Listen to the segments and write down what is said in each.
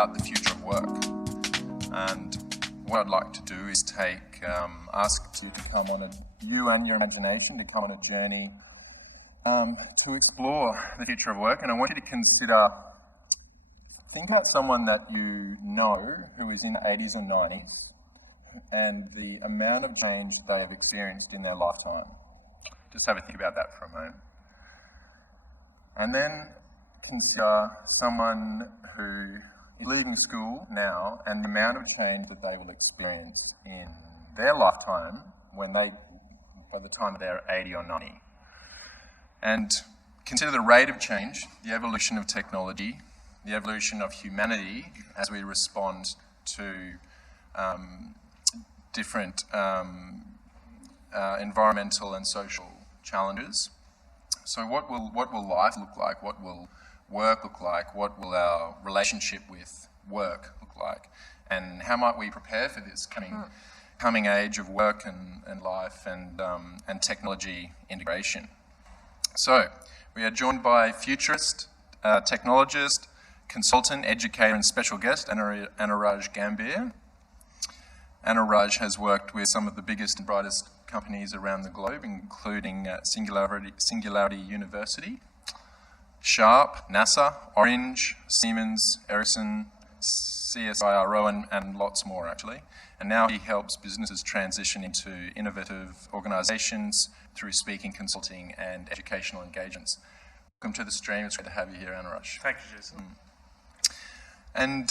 about the future of work. And what I'd like to do is ask you to come on you and your imagination to come on a journey to explore the future of work. And I want you to think about someone that you know who is in the 80s or 90s and the amount of change they have experienced in their lifetime. Just have a think about that for a moment. And then consider someone who is leaving school now and the amount of change that they will experience in their lifetime by the time they're 80 or 90. And consider the rate of change, the evolution of technology, the evolution of humanity as we respond to different environmental and social challenges. So what will life look like? What will work look like? What will our relationship with work look like? And how might we prepare for this coming age of work and life and technology integration? So we are joined by Futurist, technologist, consultant, educator and special guest, Anuraj Gambhir. Anuraj has worked with some of the biggest and brightest companies around the globe, including Singularity University, Sharp, NASA, Orange, Siemens, Ericsson, CSIRO, and lots more actually. And now he helps businesses transition into innovative organisations through speaking, consulting and educational engagements. Welcome to the stream. It's great to have you here, Anuraj. Thank you, Jason. And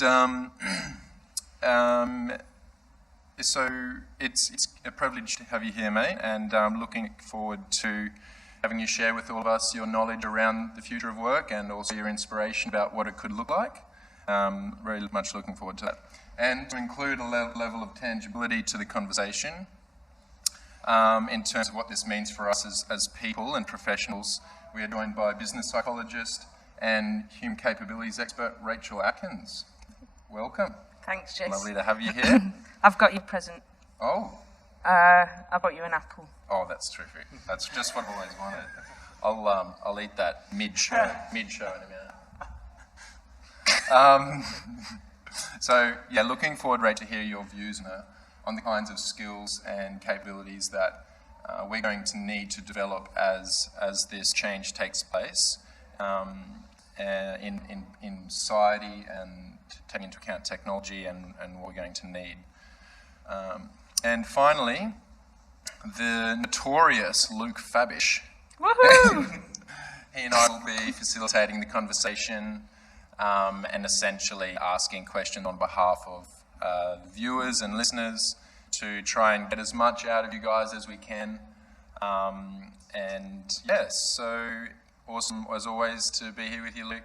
so it's a privilege to have you here, mate, and I'm looking forward to having you share with all of us your knowledge around the future of work and also your inspiration about what it could look like. Very much looking forward to that. And to include a level of tangibility to the conversation in terms of what this means for us as people and professionals, we are joined by business psychologist and human capabilities expert, Rachel Atkins. Welcome. Thanks, Jason. Lovely to have you here. I've got you a present. Oh. I brought you an apple. Oh, that's terrific. That's just what I've always wanted. I'll eat that mid-show in a minute. So, yeah, looking forward, Ray, to hear your views on the kinds of skills and capabilities that we're going to need to develop as this change takes place in society and taking into account technology and what we're going to need. And finally, the notorious Luke Fabish. Woohoo! He and I will be facilitating the conversation and essentially asking questions on behalf of the viewers and listeners to try and get as much out of you guys as we can. And yes, so awesome as always to be here with you, Luke.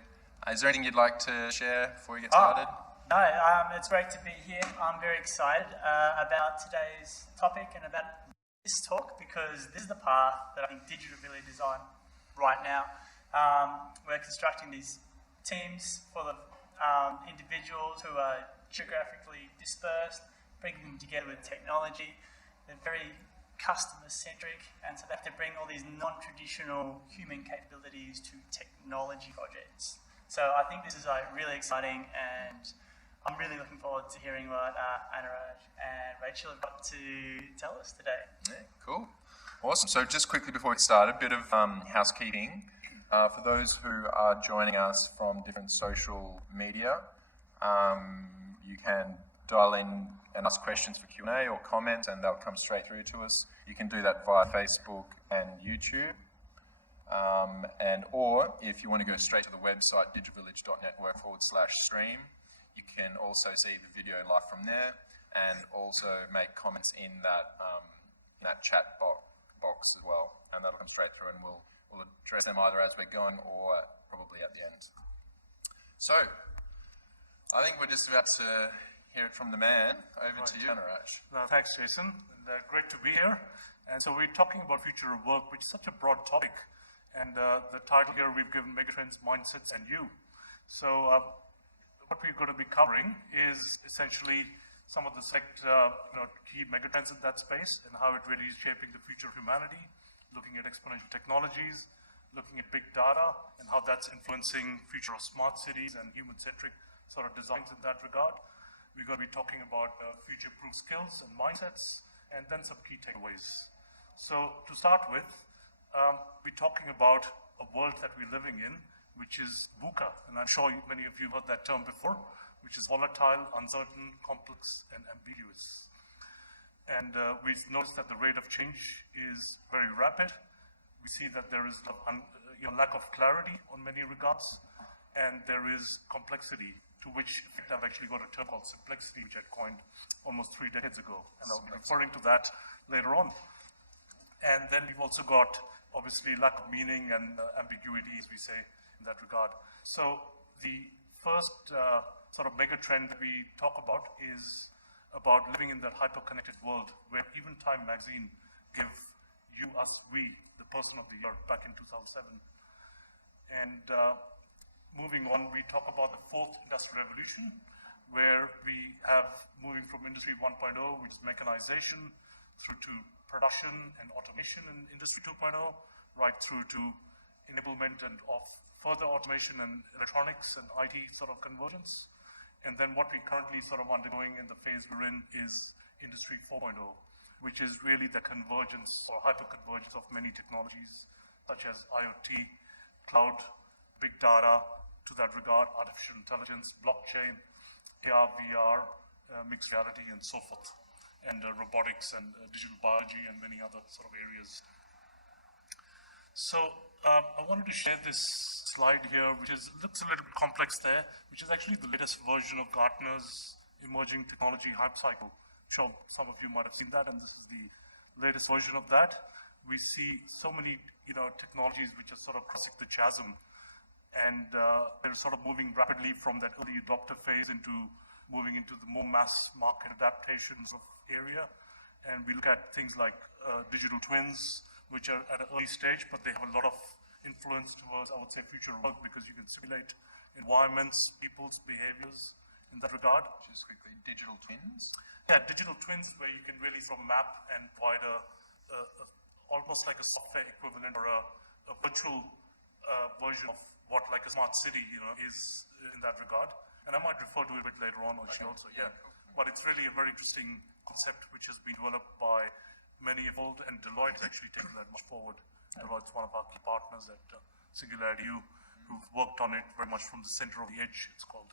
Is there anything you'd like to share before we get started? No, it's great to be here. I'm very excited about today's topic and about this talk because this is the path that I think digital really design right now. We're constructing these teams for the individuals who are geographically dispersed, bringing them together with technology. They're very customer-centric, and so they have to bring all these non-traditional human capabilities to technology projects. So I think this is really exciting, and I'm really looking forward to hearing what Anuraj and Rachel have got to tell us today. Yeah, cool. Awesome. So just quickly before we start, a bit of housekeeping. For those who are joining us from different social media, you can dial in and ask questions for Q&A or comments, and they'll come straight through to us. You can do that via Facebook and YouTube. Or if you want to go straight to the website, digitalvillage.network/stream, you can also see the video live from there and also make comments in that chat box as well. And that'll come straight through and we'll address them either as we're going or probably at the end. So, I think we're just about to hear it from the man. Over to you, Anuraj. Thanks, Jason. And, great to be here. And so we're talking about future of work, which is such a broad topic. And the title here we've given Megatrends, Mindsets and You. So what we're going to be covering is essentially some of the key megatrends in that space and how it really is shaping the future of humanity, looking at exponential technologies, looking at big data and how that's influencing future of smart cities and human-centric sort of designs in that regard. We're going to be talking about future-proof skills and mindsets, and then some key takeaways. So to start with, we're talking about a world that we're living in, which is VUCA, and I'm sure many of you heard that term before, which is volatile, uncertain, complex, and ambiguous. And we noticed that the rate of change is very rapid. We see that there is lack of clarity on many regards, and there is complexity, to which I've actually got a term called simplexity, which I coined almost 3 decades ago, and I'll be referring to that later on. And then we've also got, obviously, lack of meaning and ambiguity, as we say, in that regard. So the first sort of mega trend that we talk about is about living in that hyper-connected world where even Time magazine gave you, us, we, the person of the year back in 2007. And moving on, we talk about the fourth industrial revolution, where we have moving from Industry 1.0, which is mechanization, through to production and automation in Industry 2.0, right through to enablement and of further automation and electronics and IT sort of convergence. And then what we're currently sort of undergoing in the phase we're in is Industry 4.0, which is really the convergence or hyper-convergence of many technologies, such as IoT, cloud, big data, to that regard, artificial intelligence, blockchain, AR, VR, mixed reality, and so forth, and robotics and digital biology and many other sort of areas. So I wanted to share this slide here, which looks a little bit complex there, which is actually the latest version of Gartner's emerging technology hype cycle. I'm sure some of you might have seen that, and this is the latest version of that. We see so many technologies which are sort of crossing the chasm, and they're sort of moving rapidly from that early adopter phase into moving into the more mass market adaptations of area. And we look at things like digital twins, which are at an early stage, but they have a lot of influence towards, I would say, future work, because you can simulate environments, people's behaviors in that regard. Just quickly, digital twins? Yeah, digital twins, where you can really sort of map and provide almost like a software equivalent or a virtual version of what like a smart city is in that regard. And I might refer to it a bit later on, actually, also, yeah. Cool. But it's really a very interesting concept which has been developed by many involved, and Deloitte has actually taken that much forward. Deloitte's one of our key partners at Singularity U, who've worked on it very much from the center of the edge, it's called.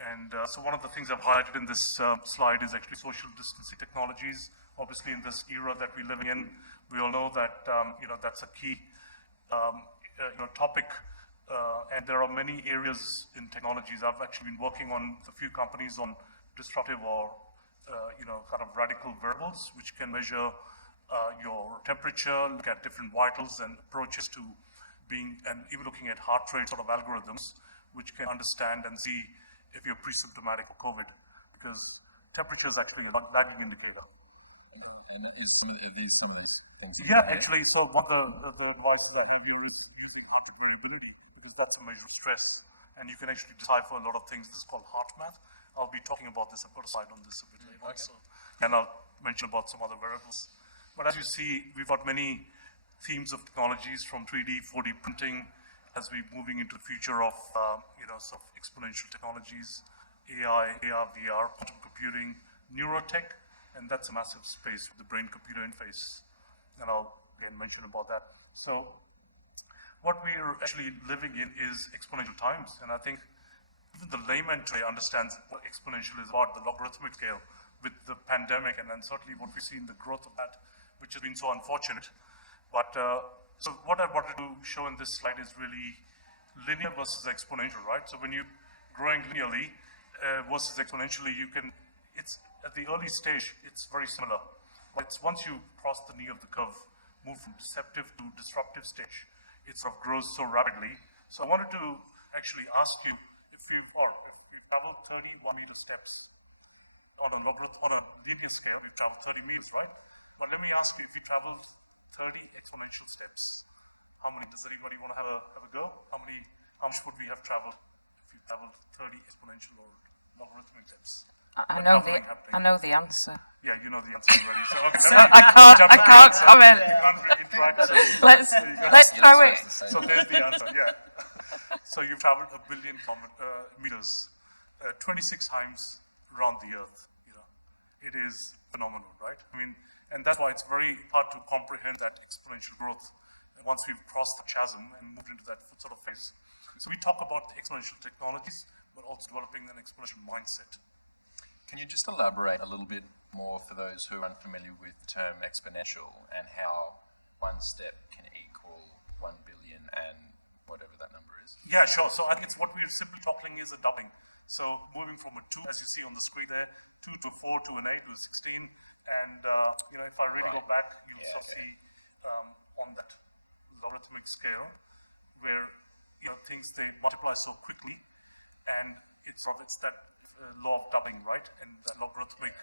And so one of the things I've highlighted in this slide is actually social distancing technologies. Obviously, in this era that we're living in, we all know that that's a key topic. And there are many areas in technologies. I've actually been working on a few companies on disruptive or kind of radical wearables, which can measure your temperature, look at different vitals and approaches to being, and even looking at heart rate sort of algorithms, which can understand and see if you're pre-symptomatic for COVID, because temperature is actually a lagging indicator. And is some of these things? Yeah, actually, so one of the devices I have here is using heart rate variability, because that's a measure of stress, and you can actually decipher a lot of things. This is called heart math. I'll be talking about this. I've got a slide on this a bit later, also, and I'll mention about some other wearables. But as you see, we've got many themes of technologies, from 3D, 4D printing, as we're moving into the future of sort of exponential technologies, AI, AR, VR, quantum computing, neurotech, and that's a massive space with the brain-computer interface. And I'll again mention about that. So what we're actually living in is exponential times, and I think even the layman today understands what exponential is about, the logarithmic scale, with the pandemic, and then certainly what we see in the growth of that, which has been so unfortunate. But so what I wanted to show in this slide is really linear versus exponential, right? So when you're growing linearly versus exponentially, it's at the early stage, it's very similar. But it's once you cross the knee of the curve, move from deceptive to disruptive stage, it sort of grows so rapidly. So I wanted to actually ask you if you've traveled 30 1-meter steps on a linear scale, we've traveled 30 meters, right? But let me ask you, if you traveled 30 exponential steps, how many? Does anybody want to have a go? How much would we have traveled if you traveled 30 exponential or logarithmic steps? I know the answer. Yeah, you know the answer already. So okay, So I can't comment. You can't really interact. So Let's throw it. so there's the answer. Yeah. So you've traveled 1 billion meters 26 times around the earth. It is phenomenal, right? I mean, and that's why it's very hard to comprehend that exponential growth once we've crossed the chasm and moved into that sort of phase. So we talk about exponential technologies, but also developing an exponential mindset. Can you just elaborate a little bit more for those who are unfamiliar with the term exponential and how one step can equal 1 billion and whatever that number is? Yeah, sure. So I think it's what we're simply talking is a doubling. So moving from a 2, as you see on the screen there, 2 to a 4 to an 8 to a 16. And, if I really go back, you'll sort of see on that logarithmic scale where, things, they multiply so quickly. And it's that law of doubling, right? And the logarithmic,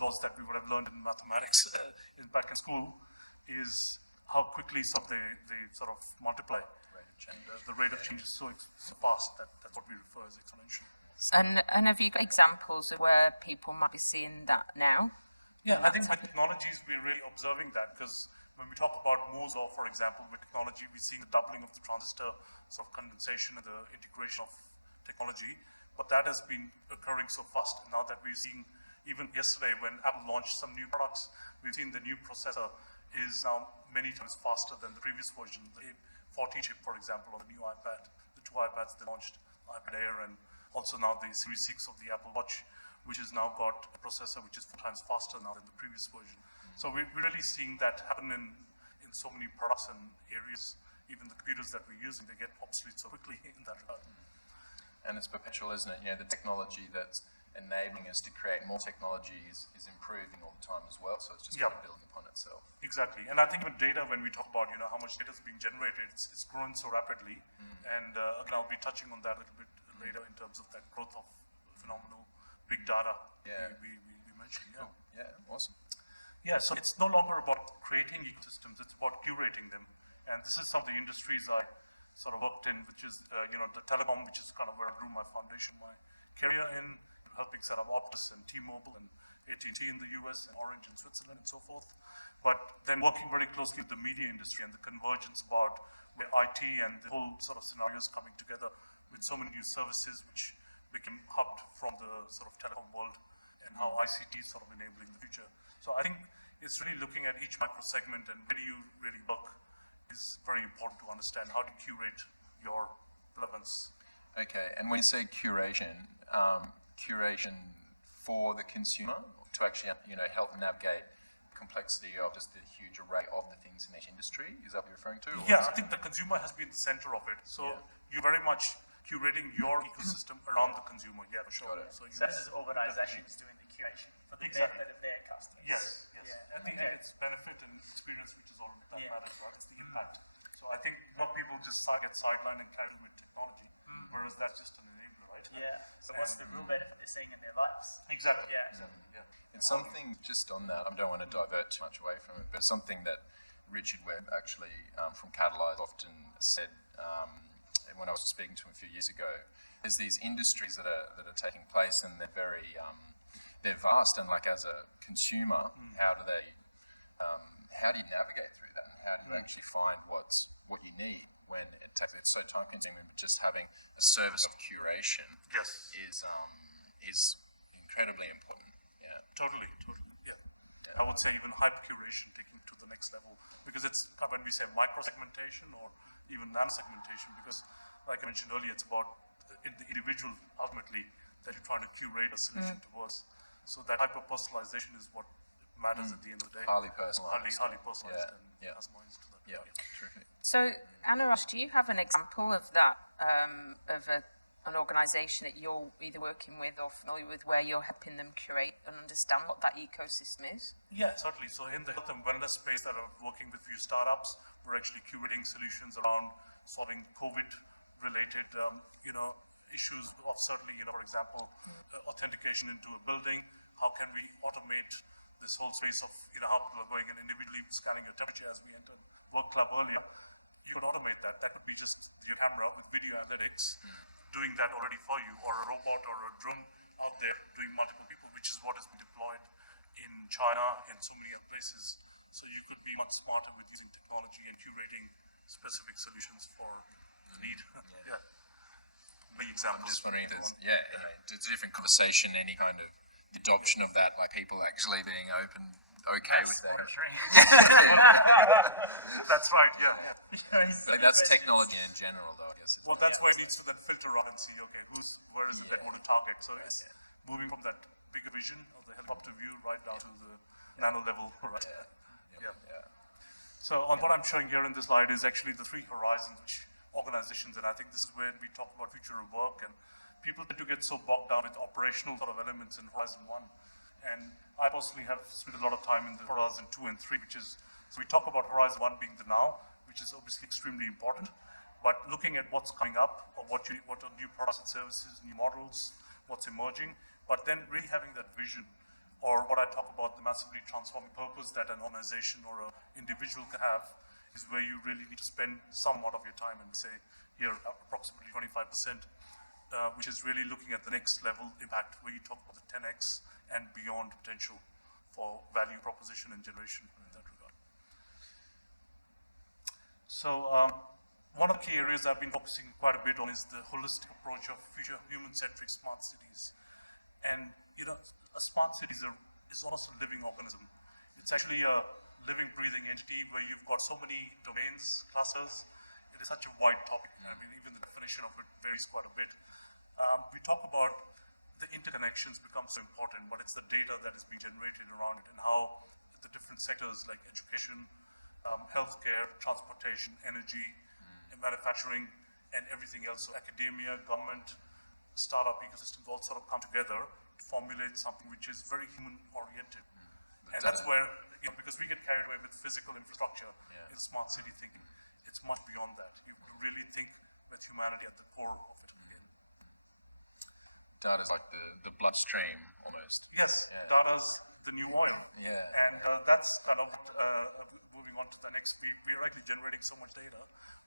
laws that we would have learned in mathematics back in school is how quickly they sort of multiply. And the rate of change is so fast that's what we refer as exponential. And have you got examples of where people might be seeing that now? Yeah, I think with technologies, we're really observing that because when we talk about Moore's law, for example, with technology, we're seeing the doubling of the transistor sort of condensation and the integration of technology. But that has been occurring so fast. And now that we're seeing, even yesterday when Apple launched some new products, we've seen the new processor is now many times faster than the previous version. The 40 chip, for example, on the new iPad, the 2 iPads they launched, iPad Air, and also now the Series 6 of the Apple Watch, which has now got a processor which is 4 times faster now than the previous version. So we're really seeing that happen in so many products and areas. Even the computers that we're using, they get obsolete so quickly in that regard. And it's perpetual, isn't it? The technology that's enabling us to create more technology is improving all the time as well. So it's just kind of building upon itself. Exactly. And I think with data, when we talk about how much data is being generated, it's growing so rapidly. And again, I'll be touching on that a little bit later in terms of that growth of phenomenal big data we mentioned. Cool. Yeah, awesome. Yeah, so it's no longer about creating ecosystems, it's about curating them. And this is some of the industries I sort of worked in, which is, the telecom, which is kind of where I grew my foundation, my career in, helping set up Optus and T-Mobile and AT&T in the US and Orange in Switzerland and so forth. But then working very closely with the media industry and the convergence about the IT and the whole sort of scenarios coming together with so many new services which became hubbed from the sort of telecom world and how ICT is sort of enabling the future. So I think it's really looking at each micro segment and where you really look is very important to understand how to curate your relevance. Okay, and when you say curation, curation for the consumer to actually, help navigate complexity of just the huge array of the things in each industry? Is that what you're referring to? Yeah, I think the consumer has been the center of it. So you're very much curating your ecosystem around the consumer. Yeah, for sure. So this is organizations doing the curation for the benefit of their customers. Yes. I think it's benefit and experience which is all that matters, right? It's the impact. So I think a lot of people just get sidelined and carried with technology, whereas that's just an enabler, right? Yeah. So what's the real benefit they're seeing in their lives? Exactly. Yeah. Exactly. Yeah. It's something just on that, I don't want to divert too much away from it, but something that Richard Webb actually from Catalyze often said when I was speaking to him a few years ago. There's these industries that are taking place and they're very they're vast, and like as a consumer, how do you navigate through that, and how do you actually find what you need when it's so time consuming? But just having a service of curation is incredibly important. Yeah. Totally. Yeah. I would say even hyper curation, taking it to the next level, because it's when we say micro segmentation or even nano segmentation, because like I mentioned earlier, it's about the individual ultimately that you're trying to curate a solution towards. So that hyper personalization is what matters at the end of the day. Highly personalized. Highly personalized and customized to that. Yeah, terrific. So, Anuraj, do you have an example of that, of an organisation that you're either working with or familiar with where you're helping them curate and understand what that ecosystem is? Yeah, certainly. So in the health and wellness space that I'm working with a few startups, we're actually curating solutions around solving COVID-related, issues of certainly, for example, authentication into a building. How can we automate this whole space of, how people are going and individually scanning your temperature as we entered Work Club earlier? You could automate that. That could be just your camera with video analytics doing that already for you, or a robot or a drone out there doing multiple people, which is what has been deployed in China, in so many other places. So you could be much smarter with using technology and curating specific solutions for the need. many examples. I'm just wondering if there's, everyone. it's a different conversation, any kind of adoption of that, like people actually being okay with that. Monitoring. That's right, yeah. But that's technology in general, though, I guess. Well, that's where it needs to then filter out and see, okay, where is it that want to target? So it's moving from that bigger vision of the helicopter view right down to the nano level, right? Yeah. So on what I'm showing here in this slide is actually the 3 horizons which organizations, and I think this is where we talk about future of work, and people tend to get so bogged down with operational sort of elements in Horizon 1. And I personally have spent a lot of time in the Horizon 2 and 3, so we talk about Horizon 1 being the now, which is obviously extremely important, but looking at what's coming up, or what are new products and services, new models, what's emerging, but then really having that vision, or what I talk about, the massively transforming purpose that an organization or an individual can have, is where you really need to spend somewhat of your time, and say here approximately 25%, which is really looking at the next level impact, where you talk about the 10x and beyond potential for value proposition and generation in that regard. So one of the key areas I've been focusing quite a bit on is the holistic approach of future human-centric smart cities. And a smart city is almost a living organism. It's actually a living, breathing entity where you've got so many domains, clusters. It is such a wide topic. I mean, even the definition of it varies quite a bit. We talk about the interconnections become so important, but it's the data that is being generated around it, and how the different sectors like education, healthcare, transportation, energy, and manufacturing, and everything else, so academia, government, startup ecosystems all sort of come together to formulate something which is very human-oriented. And that's where, because we get carried away with physical infrastructure in smart city thinking, it's much beyond that. You really think with humanity at the core of it again. Data's like the bloodstream, almost. Yes, data's the new oil. Yeah. And that's kind of moving on to the next. We are actually generating so much data.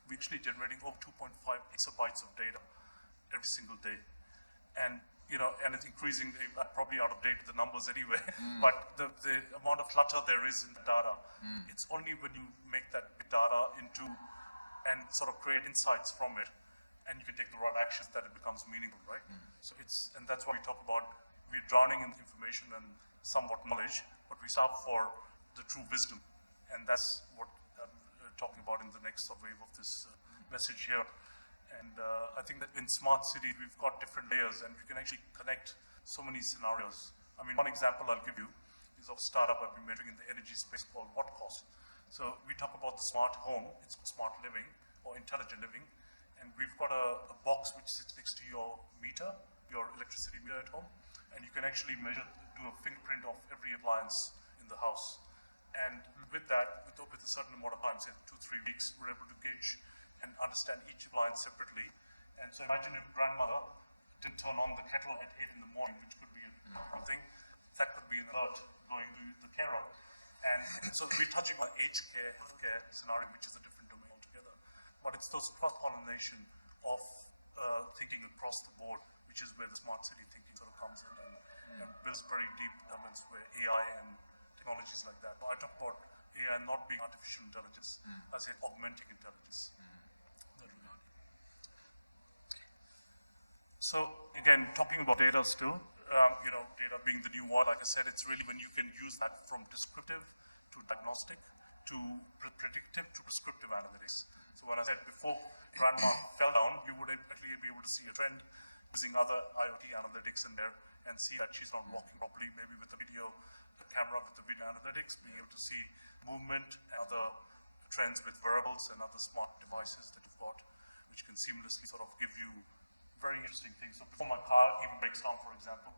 We're actually generating over 2.5 exabytes of data every single day. And and it's increasing, probably out of date the numbers anyway, but the amount of clutter there is in the data, it's only when you make that big data into, and sort of create insights from it, and you can take the right actions, that it becomes meaningful, right? So and that's what we talk about. We're drowning in information and somewhat knowledge, but we start for the true wisdom, and that's what I'm talking about in the next wave of this message here. And I think that in smart cities, we've got different layers, and we can actually connect so many scenarios. I mean, one example I'll give you is of a startup I've been mentoring in the energy space called What Cost. So we talk about the smart home, it's smart living or intelligent living, and we've got a box which sits next to your meter, your electricity meter at home, and you can actually do a fingerprint of every appliance in the house. And with that, with a certain amount of time, say 2-3 weeks, we're able to gauge and understand each appliance separately. And so imagine if grandmother didn't turn on the kettle at 8 in the morning, which could be a typical thing, that could be an alert going to the carer. And so we're touching on aged care, healthcare scenario, which is a different domain altogether. But it's those cross-pollination of thinking across the board, which is where the smart city thinking sort of comes in and builds very deep elements where AI and technologies like that. I talk about AI not being artificial intelligence, I say augmenting intelligence. So again, talking about data still, data being the new word, like I said, it's really when you can use that from descriptive to diagnostic to predictive to prescriptive analytics. So when I said before grandma fell down, you would actually be able to see a trend using other IoT analytics in there and see that she's not walking properly, maybe with the camera with the video analytics, being able to see movement and other trends with wearables and other smart devices that you've got, which can seamlessly sort of give you very interesting things. So before my car even breaks down, for example,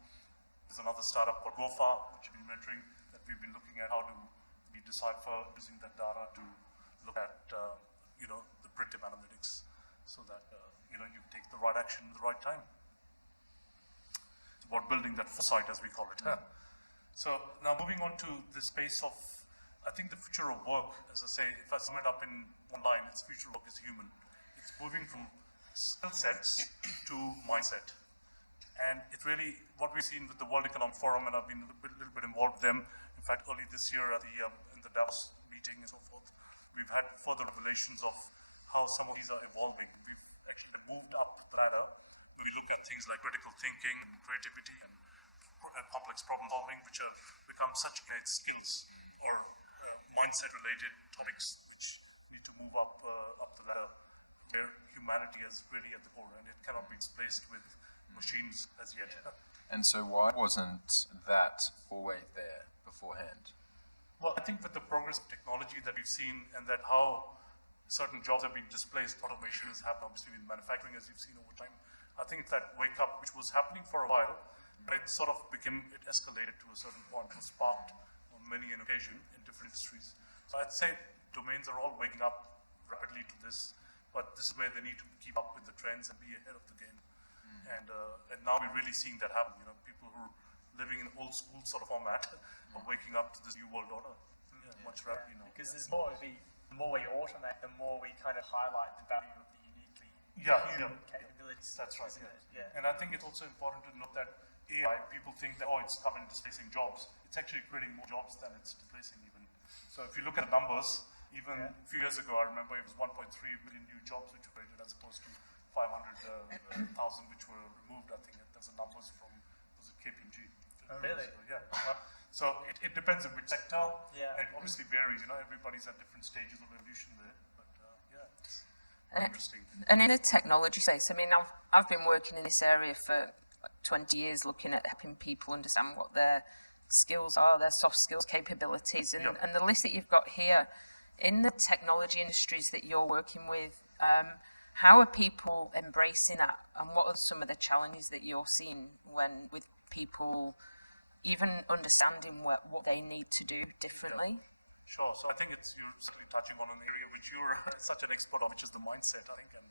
there's another startup called GoFar, which we've been mentoring, that we've been looking at how do we decipher using that data to look at, the predictive analytics so that, you take the right action at the right time. It's about building that foresight, as we call it. So now moving on to the space of, I think the future of work, as I say, if I sum it up in one line, it's future of work is human. It's moving from skill sets to mindset. And it's really what we've seen with the World Economic Forum, and I've been a little bit involved with them. In fact, early this year at in the Davos meeting and so forth, we've had further revelations of how some of these are evolving. We've actually moved up the ladder, when we look at things like critical thinking and creativity and complex problem solving, which have become such innate skills or mindset-related topics which need to move up the ladder, where humanity is really at the core, and it cannot be displaced with machines as yet. And so why wasn't that always there beforehand? Well, I think with the progress of technology that we've seen, and that how certain jobs have been displaced, automation has happened, obviously, in manufacturing, as you've seen over time. I think it's that wake up, which was happening for a while, but it sort of it escalated to a certain point, was sparked on many an occasion in different industries. So I'd say domains are all waking up rapidly to this, but this is where they need to keep up with the trends and be ahead of the game. And now we're really seeing that happen. You know, people who are living in old school sort of format are waking up to this new world order much rapidly now. Because the more we automate, the more we kind of highlight the value of the uniquely human capabilities. That's right. Isn't it? Yeah. And I think it's also important to note that AI, people think that, it's coming displacing jobs. It's actually creating more jobs than it's displacing even. So if you look at the numbers, even a few years ago, I remember it was 1.3 million new jobs which were created as opposed to 500,000 which were removed. I think there's the numbers from, was it KPMG? Oh, really? Yeah. So it depends on which sector. Yeah. It obviously varies, everybody's at different stages of evolution there. But it's interesting. And in a technology space, I mean, I've been working in this area for 20 years, looking at helping people understand what their skills are, their soft skills, capabilities, and the list that you've got here, in the technology industries that you're working with, how are people embracing that, and what are some of the challenges that you're seeing with people even understanding what they need to do differently? Sure. So I think you're certainly touching on an area which you're such an expert on, which is the mindset, I think, and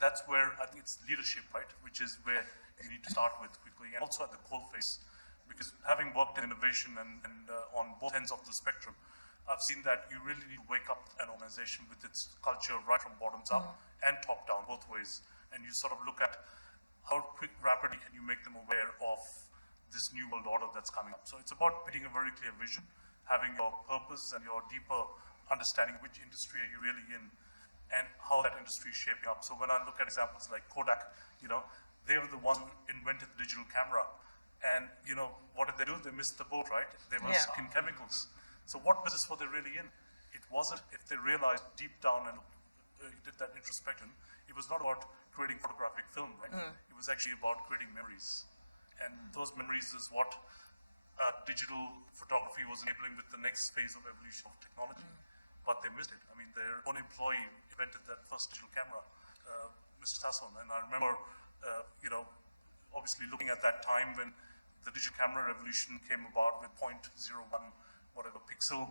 that's where I think it's leadership, right, which is where you need to start with quickly, and also at the coal face, because having worked in innovation and on both ends of the spectrum, I've seen that you really need to wake up an organization with its culture right from bottoms up and top down, both ways, and you sort of look at how rapidly can you make them aware of this new world order that's coming up. So it's about painting a very clear vision, having your purpose and your deeper understanding which industry are you really in and how that industry is shaping up. So when I look at examples like Kodak, they were the ones who invented the digital camera. And, what did they do? They missed the boat, right? They were stuck in chemicals. So what business were they really in? It wasn't, if they realized deep down and did that introspection, it was not about creating photographic film, right? It was actually about creating memories. And those memories is what digital photography was enabling with the next phase of evolution of technology. But they missed it. I mean, their own employee invented that first digital camera, Mr. Sasson. And I remember, obviously looking at that time when the digital camera revolution came about with 0.01, whatever, pixel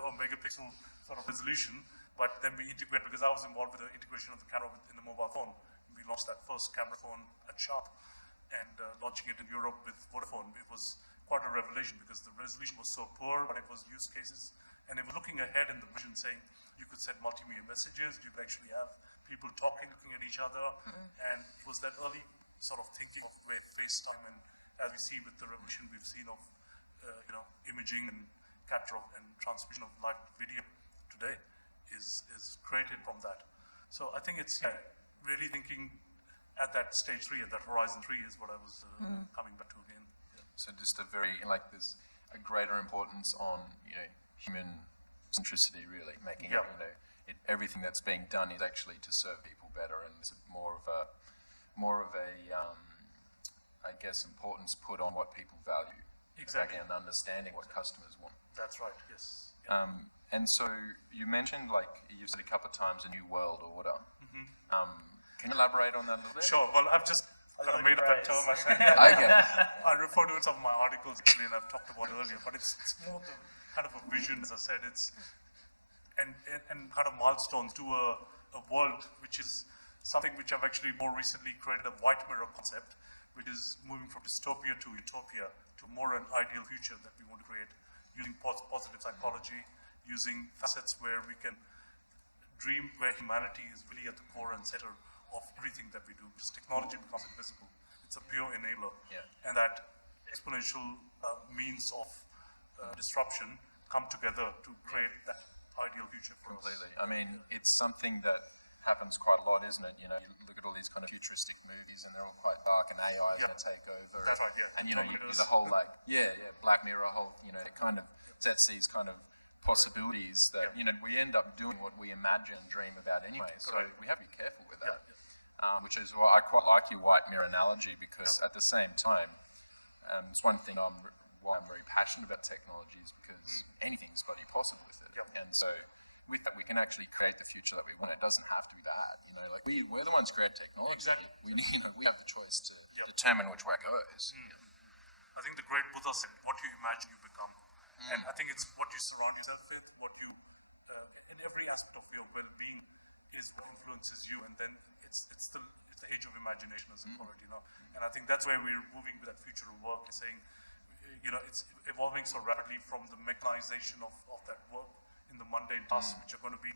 or megapixel sort of resolution. But then we integrate, because I was involved with the integration of the camera in the mobile phone. We launched that first camera phone at Sharp, and launching it in Europe with Vodafone. It was quite a revelation because the resolution was so poor, but it was use cases. And it was looking ahead in the vision, saying you could send multimedia messages, you could actually have people talking, looking at each other. And it was that early sort of thinking of where FaceTime, and as we see with the revolution we've seen of imaging and capture and transmission of live video today is created from that. So I think it's really thinking at that stage 3, at that horizon 3 is what I was coming back to again. So just there's a greater importance on, human centricity, really, making it, everything that's being done is actually to serve people better, and there's more of a I guess, importance put on what people value. Exactly. And understanding what customers want. That's right, yes. And so you mentioned, you've said a couple of times, a new world order. Can you elaborate on that a little bit? Sure. Well, I've just kind of made up that term. I refer to it in some of my articles, actually, and I've talked about it earlier, but it's more the kind of a vision, as I said, and kind of milestones to a world which is something which I've actually more recently created a white mirror concept, which is moving from dystopia to utopia to more an ideal future that we want to create, using positive psychology, using facets where we can dream, where humanity is really at the core and center of everything that we do, because technology becomes invisible. It's a pure enabler. And that exponential means of disruption come together to create that ideal future for us. Completely. I mean, it's something that happens quite a lot, isn't it? You know, you look at all these kind of futuristic movies, and they're all quite dark, and AI is going to take over. That's right. Yeah. And you know, the whole Black Mirror, it kind of sets these kind of possibilities that we end up doing what we imagine and dream about anyway. So we have to be careful with that. Which is why I quite like your white mirror analogy, because at the same time, it's one thing why I'm very passionate about technology is because anything's bloody possible with it. And so with that, we can actually create the future that we want. It doesn't have to be bad. You know, like we're the ones who create technology. Exactly. We have the choice to determine which way it goes. I think the great Buddha said, what you imagine you become. And I think it's what you surround yourself with, what you, in every aspect of your well-being is what influences you. And then it's the age of imagination, as I call it, And I think that's where we're moving with that future of work, is saying, it's evolving so rapidly from the mechanization of that work in the mundane tasks, which are going to be,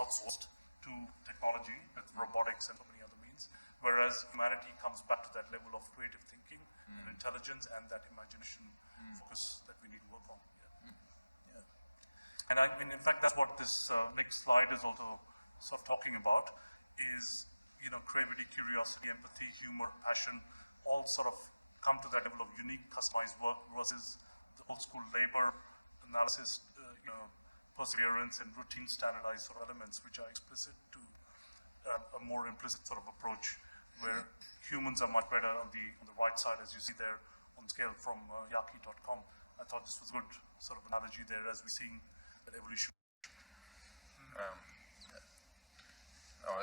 outsourced to technology with robotics and so many other means. Whereas humanity comes back to that level of creative thinking and intelligence and that imagination focus that we need to work on. And I mean, in fact, that's what this next slide is also sort of talking about, is, creativity, curiosity, empathy, humor, passion, all sort of come to that level of unique, customized work versus the old school labor analysis, perseverance and routine standardized sort of elements, which are explicit to a more implicit sort of approach, where humans are much better on the right side, as you see there on scale from yaki.com. I thought this was good sort of analogy there as we're seeing that evolution.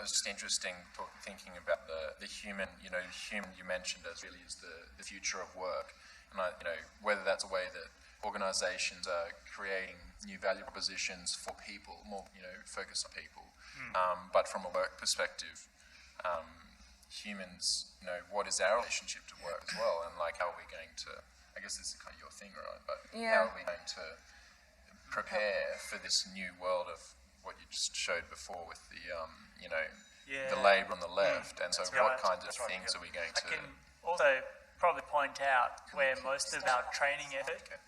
It's just interesting thinking about the human, human you mentioned as really is the future of work. And whether that's a way that organizations are creating new value propositions for people, more, focus on people. But from a work perspective, humans, what is our relationship to work as well? And like, how are we going to, I guess this is kind of your thing, right? But how are we going to prepare for this new world of what you just showed before with the, the labour on the left? And so what kinds of things are we going to... I can also probably point out where most of our training effort goes.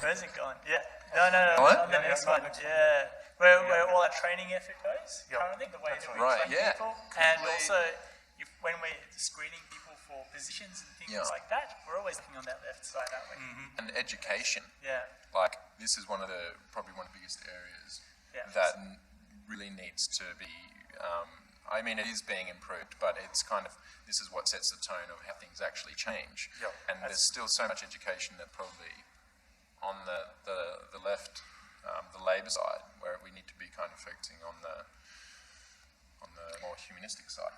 Where's it gone? No, on the next one. Where all our training effort goes, currently, the way that we train people. And also, when we're screening people for positions and things like that, we're always looking on that left side, aren't we? And education. Like, this is probably one of the biggest areas that really needs to be, it is being improved, but it's kind of, this is what sets the tone of how things actually change. And there's still so much education that probably on the left, the labour side, where we need to be kind of focusing on the more humanistic side.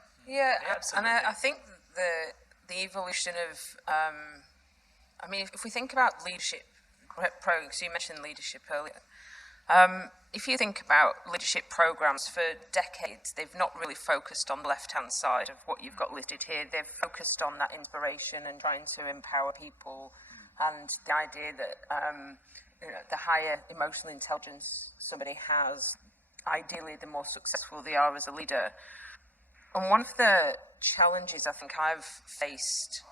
And I think the evolution of, if we think about leadership programs, you mentioned leadership earlier. If you think about leadership programs, for decades, they've not really focused on the left-hand side of what you've got listed here. They've focused on that inspiration and trying to empower people, and the idea that the higher emotional intelligence somebody has, ideally the more successful they are as a leader. And one of the challenges I think I've faced,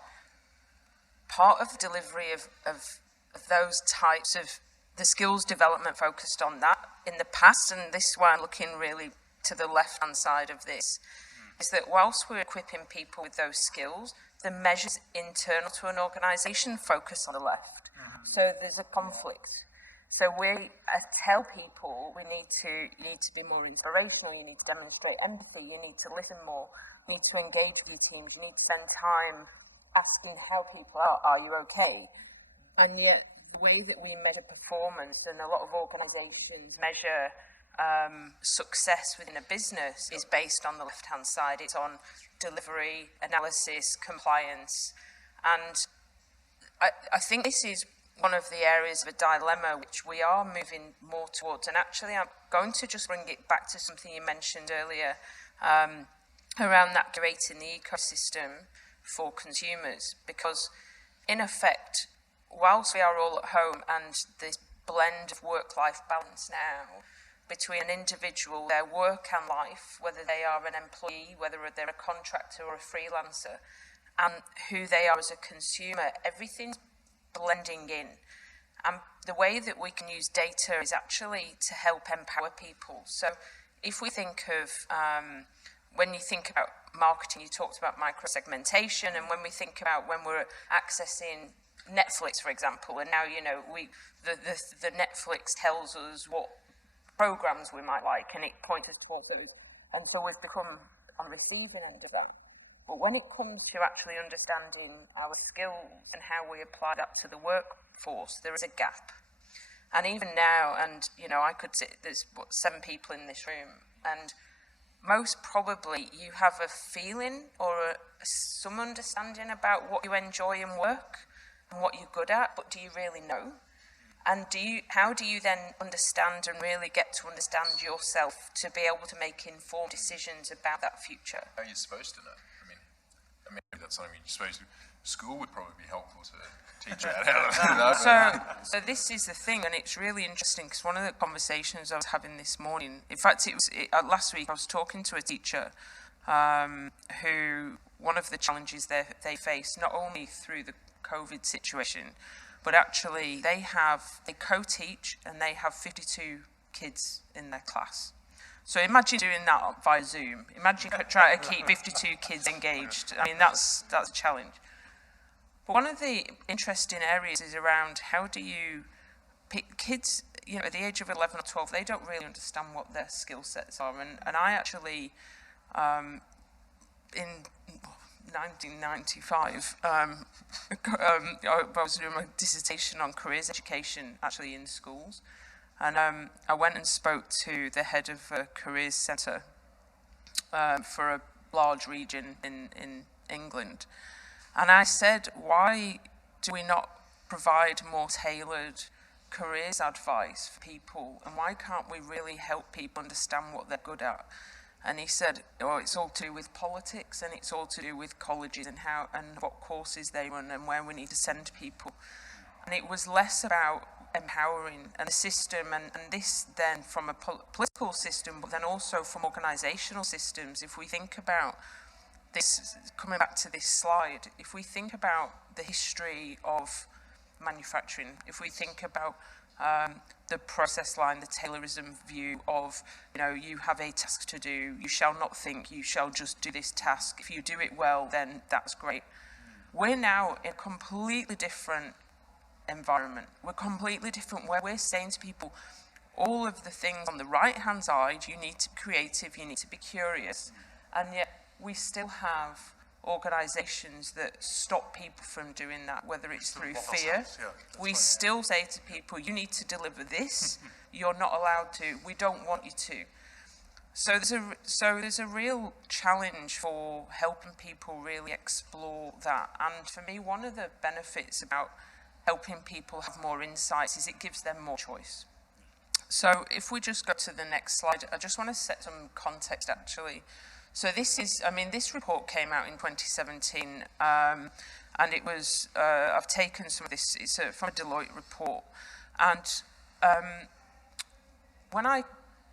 part of the delivery of those types of the skills development focused on that in the past, and this is why I'm looking really to the left-hand side of this, is that whilst we're equipping people with those skills, the measures internal to an organisation focus on the left. So there's a conflict. So we tell people you need to be more inspirational, you need to demonstrate empathy, you need to listen more, you need to engage with your teams, you need to spend time asking how people are you okay? And yet the way that we measure performance, and a lot of organisations measure success within a business, is based on the left-hand side. It's on delivery, analysis, compliance. And I think this is one of the areas of a dilemma which we are moving more towards. And actually, I'm going to just bring it back to something you mentioned earlier around that curating the ecosystem for consumers. Because in effect, whilst we are all at home, and this blend of work-life balance now between an individual, their work and life, whether they are an employee, whether they're a contractor or a freelancer, and who they are as a consumer, everything's blending in. And the way that we can use data is actually to help empower people. So if we think of, when you think about marketing, you talked about micro-segmentation, and when we think about when we're accessing Netflix, for example, and now, you know, the Netflix tells us what programs we might like, and it points us towards those. And so we've become on the receiving end of that. But when it comes to actually understanding our skills and how we apply that to the workforce, there is a gap. And even now, and you know, I could sit, there's 7 people in this room, and most probably you have a feeling or some understanding about what you enjoy in work and what you're good at, but do you really know? And how do you then understand and really get to understand yourself to be able to make informed decisions about that future? How are you supposed to know? I mean, that's something you're supposed to. School would probably be helpful to teach you how to know. So this is the thing, and it's really interesting because one of the conversations I was having this morning, in fact, last week I was talking to a teacher who, one of the challenges they face, not only through the COVID situation, but actually they co-teach and they have 52 kids in their class. So imagine doing that via Zoom. Imagine trying to keep 52 kids engaged. I mean, that's a challenge. But one of the interesting areas is around how do you pick kids, you know, at the age of 11 or 12, they don't really understand what their skill sets are. And I actually, in 1995, I was doing my dissertation on careers education actually in schools. And I went and spoke to the head of a careers centre for a large region in England. And I said, why do we not provide more tailored careers advice for people? And why can't we really help people understand what they're good at? And he said, oh, it's all to do with politics, and it's all to do with colleges and what courses they run and where we need to send people. And it was less about empowering and the system, and this then from a political system, but then also from organisational systems. If we think about this, coming back to this slide, if we think about the history of manufacturing, if we think about the process line, the Taylorism view of, you know, you have a task to do, you shall not think, you shall just do this task. If you do it well, then that's great. We're now in a completely different environment. We're completely different, where we're saying to people, all of the things on the right-hand side, you need to be creative, you need to be curious, and yet we still have organisations that stop people from doing that, whether it's through fear. We still say to people, you need to deliver this, you're not allowed to, we don't want you to. So there's a real challenge for helping people really explore that. And for me, one of the benefits about helping people have more insights is it gives them more choice. So if we just go to the next slide, I just want to set some context actually. So this is, I mean, this report came out in 2017, and it was, I've taken some of this, it's from a Deloitte report, and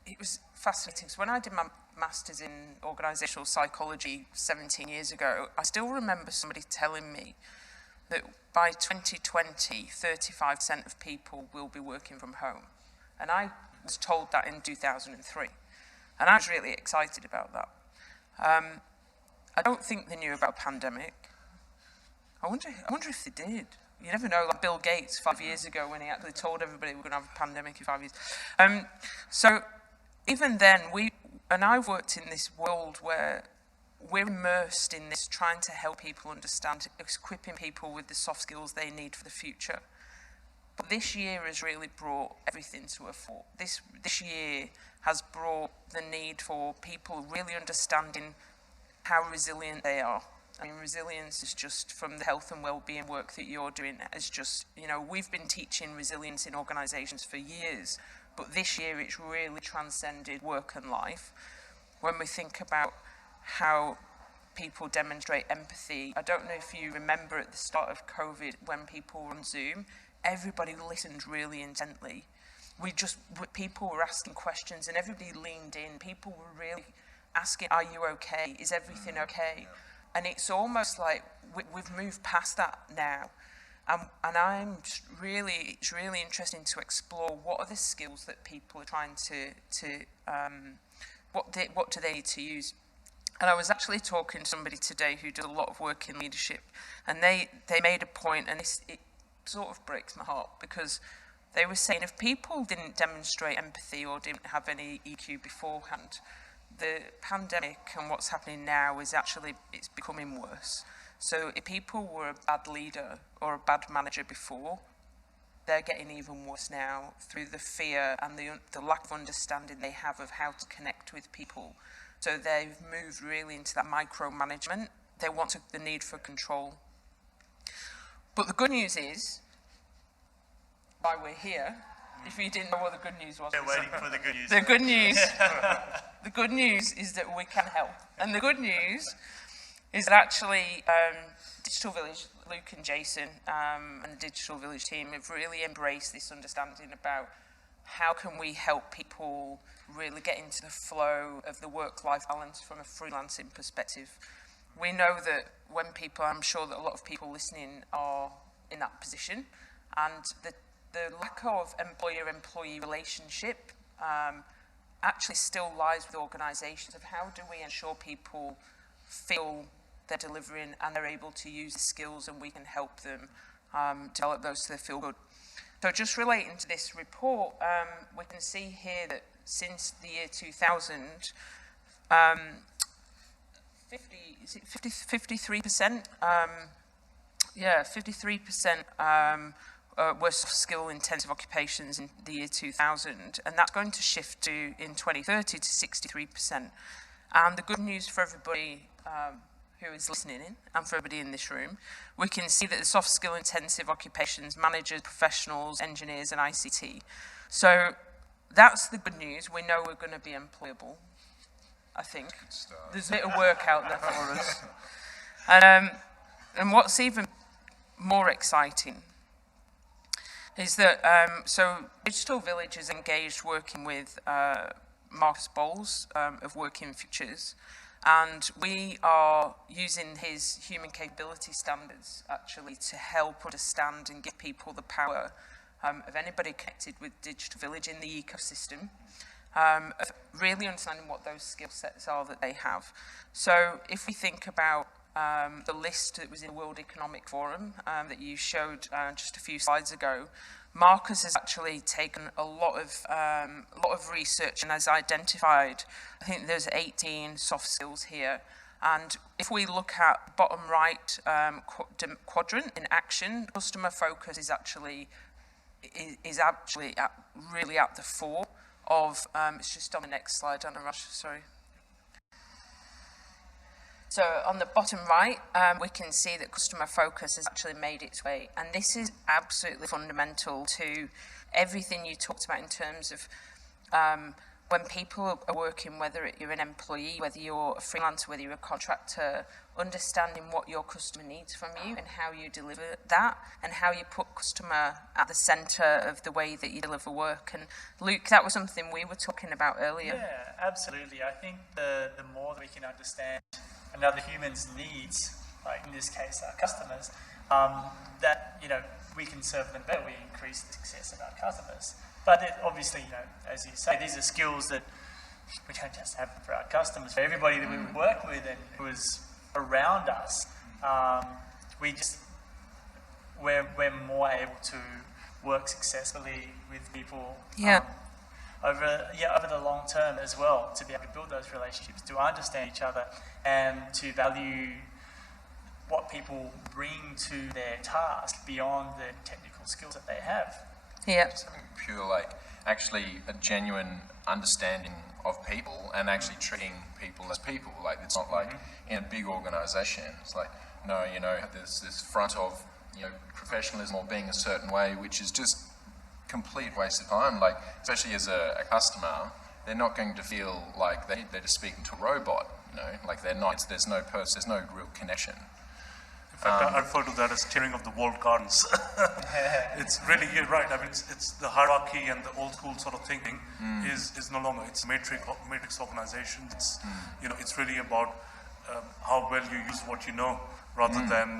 it was fascinating, because when I did my master's in organisational psychology 17 years ago, I still remember somebody telling me that by 2020, 35% of people will be working from home. And I was told that in 2003. And I was really excited about that. I don't think they knew about pandemic. I wonder if they did. You never know, like Bill Gates 5 years ago when he actually told everybody we're going to have a pandemic in 5 years. So even then, I've worked in this world where we're immersed in this, trying to help people understand, equipping people with the soft skills they need for the future. But this year has really brought everything to a fore. This year has brought the need for people really understanding how resilient they are. I mean, resilience is just from the health and well-being work that you're doing. It's just, you know, we've been teaching resilience in organisations for years, but this year it's really transcended work and life. When we think about how people demonstrate empathy, I don't know if you remember at the start of COVID when people were on Zoom, everybody listened really intently. People were asking questions and everybody leaned in. People were really asking, are you okay? Is everything okay? And it's almost like we've moved past that now. it's really interesting to explore what are the skills that people are trying what do they need to use. And I was actually talking to somebody today who does a lot of work in leadership, and they made a point, and it sort of breaks my heart, because they were saying if people didn't demonstrate empathy or didn't have any EQ beforehand, the pandemic and what's happening now is actually, it's becoming worse. So if people were a bad leader or a bad manager before, they're getting even worse now through the fear and the lack of understanding they have of how to connect with people. So they've moved really into that micromanagement. They want the need for control. But the good news is, why we're here, if you didn't know what the good news was. They're waiting for the good news. The good news is that we can help. And the good news is that actually Digital Village, Luke and Jason and the Digital Village team have really embraced this understanding about how can we help people really get into the flow of the work-life balance from a freelancing perspective. We know that when people, I'm sure that a lot of people listening are in that position, and the lack of employer-employee relationship actually still lies with organisations of how do we ensure people feel they're delivering and they're able to use the skills, and we can help them develop those so they feel good. So just relating to this report, we can see here that since the year 2000, 53%, 53% were soft skill intensive occupations in the year 2000, and that's going to shift to, in 2030, to 63%. And the good news for everybody who is listening in, and for everybody in this room, we can see that the soft skill intensive occupations, managers, professionals, engineers, and ICT. So that's the good news. We know we're going to be employable, I think. There's a bit of work out there for us. And what's even more exciting is that, so Digital Village is engaged working with Marcus Bowles of Working Futures, and we are using his human capability standards actually to help understand and give people the power of anybody connected with Digital Village in the ecosystem, of really understanding what those skill sets are that they have. So if we think about the list that was in the World Economic Forum that you showed just a few slides ago, Marcus has actually taken a lot of research and has identified, I think there's 18 soft skills here. And if we look at bottom right quadrant in action, customer focus is actually really at the fore of, it's just on the next slide, Anuraj, sorry. So on the bottom right, we can see that customer focus has actually made its way. And this is absolutely fundamental to everything you talked about in terms of when people are working, whether you're an employee, whether you're a freelancer, whether you're a contractor, understanding what your customer needs from you and how you deliver that, and how you put customer at the centre of the way that you deliver work. And Luke, that was something we were talking about earlier. Yeah, absolutely. I think the more that we can understand another human's needs, like in this case our customers, that we can serve them better, we increase the success of our customers. But obviously, as you say, these are skills that we don't just have for our customers, for everybody that we work with and who is around us. We're more able to work successfully with people. Yeah. Over the long term as well, to be able to build those relationships, to understand each other, and to value what people bring to their task beyond the technical skills that they have. Yeah. Just having pure, actually a genuine understanding of people and actually treating people as people. It's not like in a big organisation, it's like, no, there's this front of, professionalism or being a certain way, which is just complete waste of time. Especially as a customer, they're not going to feel like they're just speaking to a robot, they're not, there's no real connection. In fact, I refer to that as steering of the walled gardens. It's really, you're right. I mean, it's the hierarchy and the old school sort of thinking is no longer. It's matrix organization. It's it's really about how well you use what you know rather than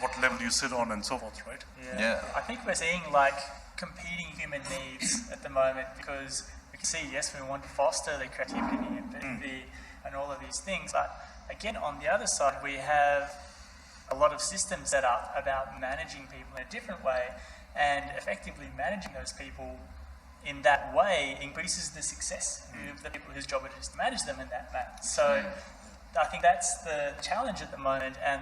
what level you sit on and so forth, right? Yeah. I think we're seeing like competing human needs at the moment, because we can see, yes, we want to foster the creativity and empathy and all of these things, but again, on the other side, we have a lot of systems set up about managing people in a different way, and effectively managing those people in that way increases the success of the people whose job it is to manage them in that manner. So I think that's the challenge at the moment, and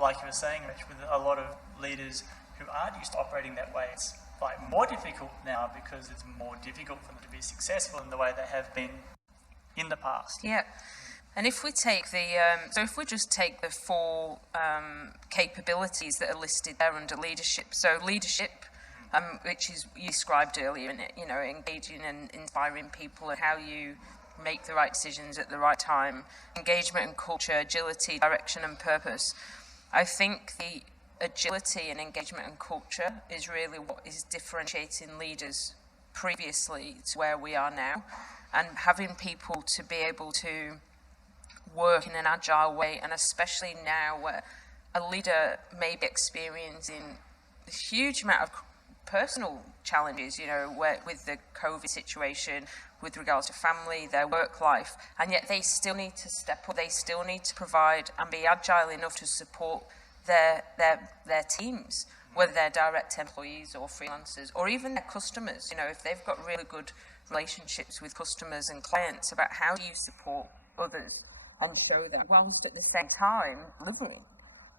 like you were saying, Rich, with a lot of leaders who aren't used to operating that way, it's like more difficult now because it's more difficult for them to be successful in the way they have been in the past. Yeah. And if we take if we just take the four capabilities that are listed there under leadership, so leadership, which is you described earlier, in it, you know, engaging and inspiring people and how you make the right decisions at the right time, engagement and culture, agility, direction and purpose. I think the agility and engagement and culture is really what is differentiating leaders previously to where we are now, and having people to be able to work in an agile way, and especially now where a leader may be experiencing a huge amount of personal challenges, you know, with the COVID situation, with regards to family, their work life, and yet they still need to step up, they still need to provide and be agile enough to support their teams, whether they're direct employees or freelancers, or even their customers. You know, if they've got really good relationships with customers and clients, about how do you support others and show that, whilst at the same time delivering,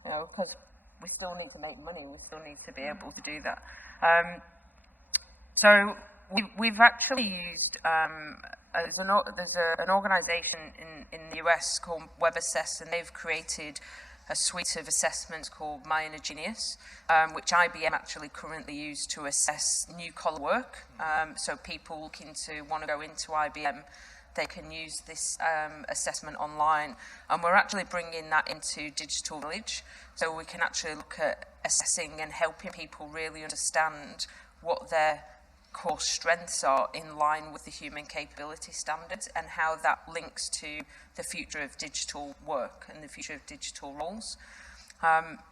you know, because we still need to make money, we still need to be able to do that. So we've actually used, there's an organisation in the US called WebAssess, and they've created a suite of assessments called My Inner Genius, which IBM actually currently use to assess new collar work. So people looking to want to go into IBM, they can use this assessment online, and we're actually bringing that into Digital Village, so we can actually look at assessing and helping people really understand what their core strengths are in line with the human capability standards, and how that links to the future of digital work and the future of digital roles.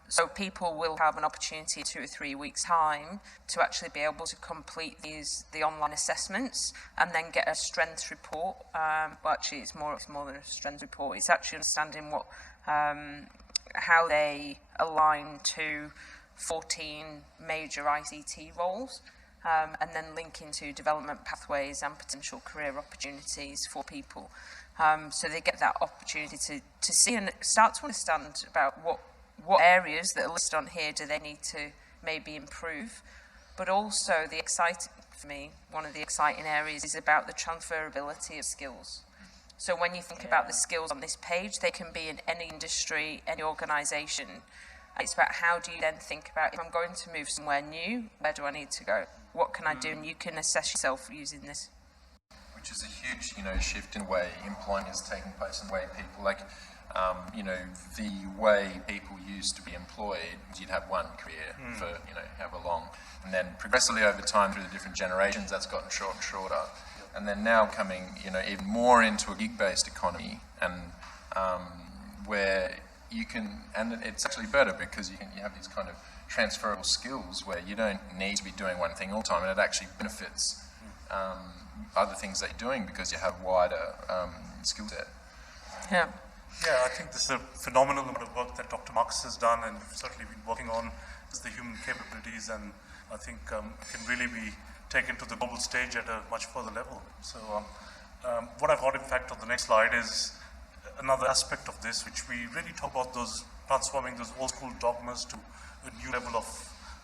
So people will have an opportunity in 2 or 3 weeks' time to actually be able to complete the online assessments and then get a strengths report. Well, actually, it's more than a strengths report. It's actually understanding what how they align to 14 major ICT roles, and then linking to development pathways and potential career opportunities for people. So they get that opportunity to see and start to understand about what areas that are listed on here do they need to maybe improve. But also the exciting, for me, one of the exciting areas is about the transferability of skills. So when you think about the skills on this page, they can be in any industry, any organisation. It's about how do you then think about, if I'm going to move somewhere new, where do I need to go? What can I do? And you can assess yourself using this. Which is a huge, shift in the way employment is taking place, and the way people, the way people used to be employed, you'd have one career for, however long. And then progressively over time through the different generations, that's gotten shorter and shorter. And then now coming, even more into a gig-based economy, and where you can, and it's actually better because you have these kind of transferable skills where you don't need to be doing one thing all the time, and it actually benefits other things that you're doing because you have wider skill set. Yeah. Yeah, I think this is a phenomenal amount of work that Dr. Marcus has done and certainly been working on is the human capabilities, and I think can really be taken to the global stage at a much further level. So what I've got, in fact, on the next slide is another aspect of this, which we really talk about those transforming those old school dogmas to a new level of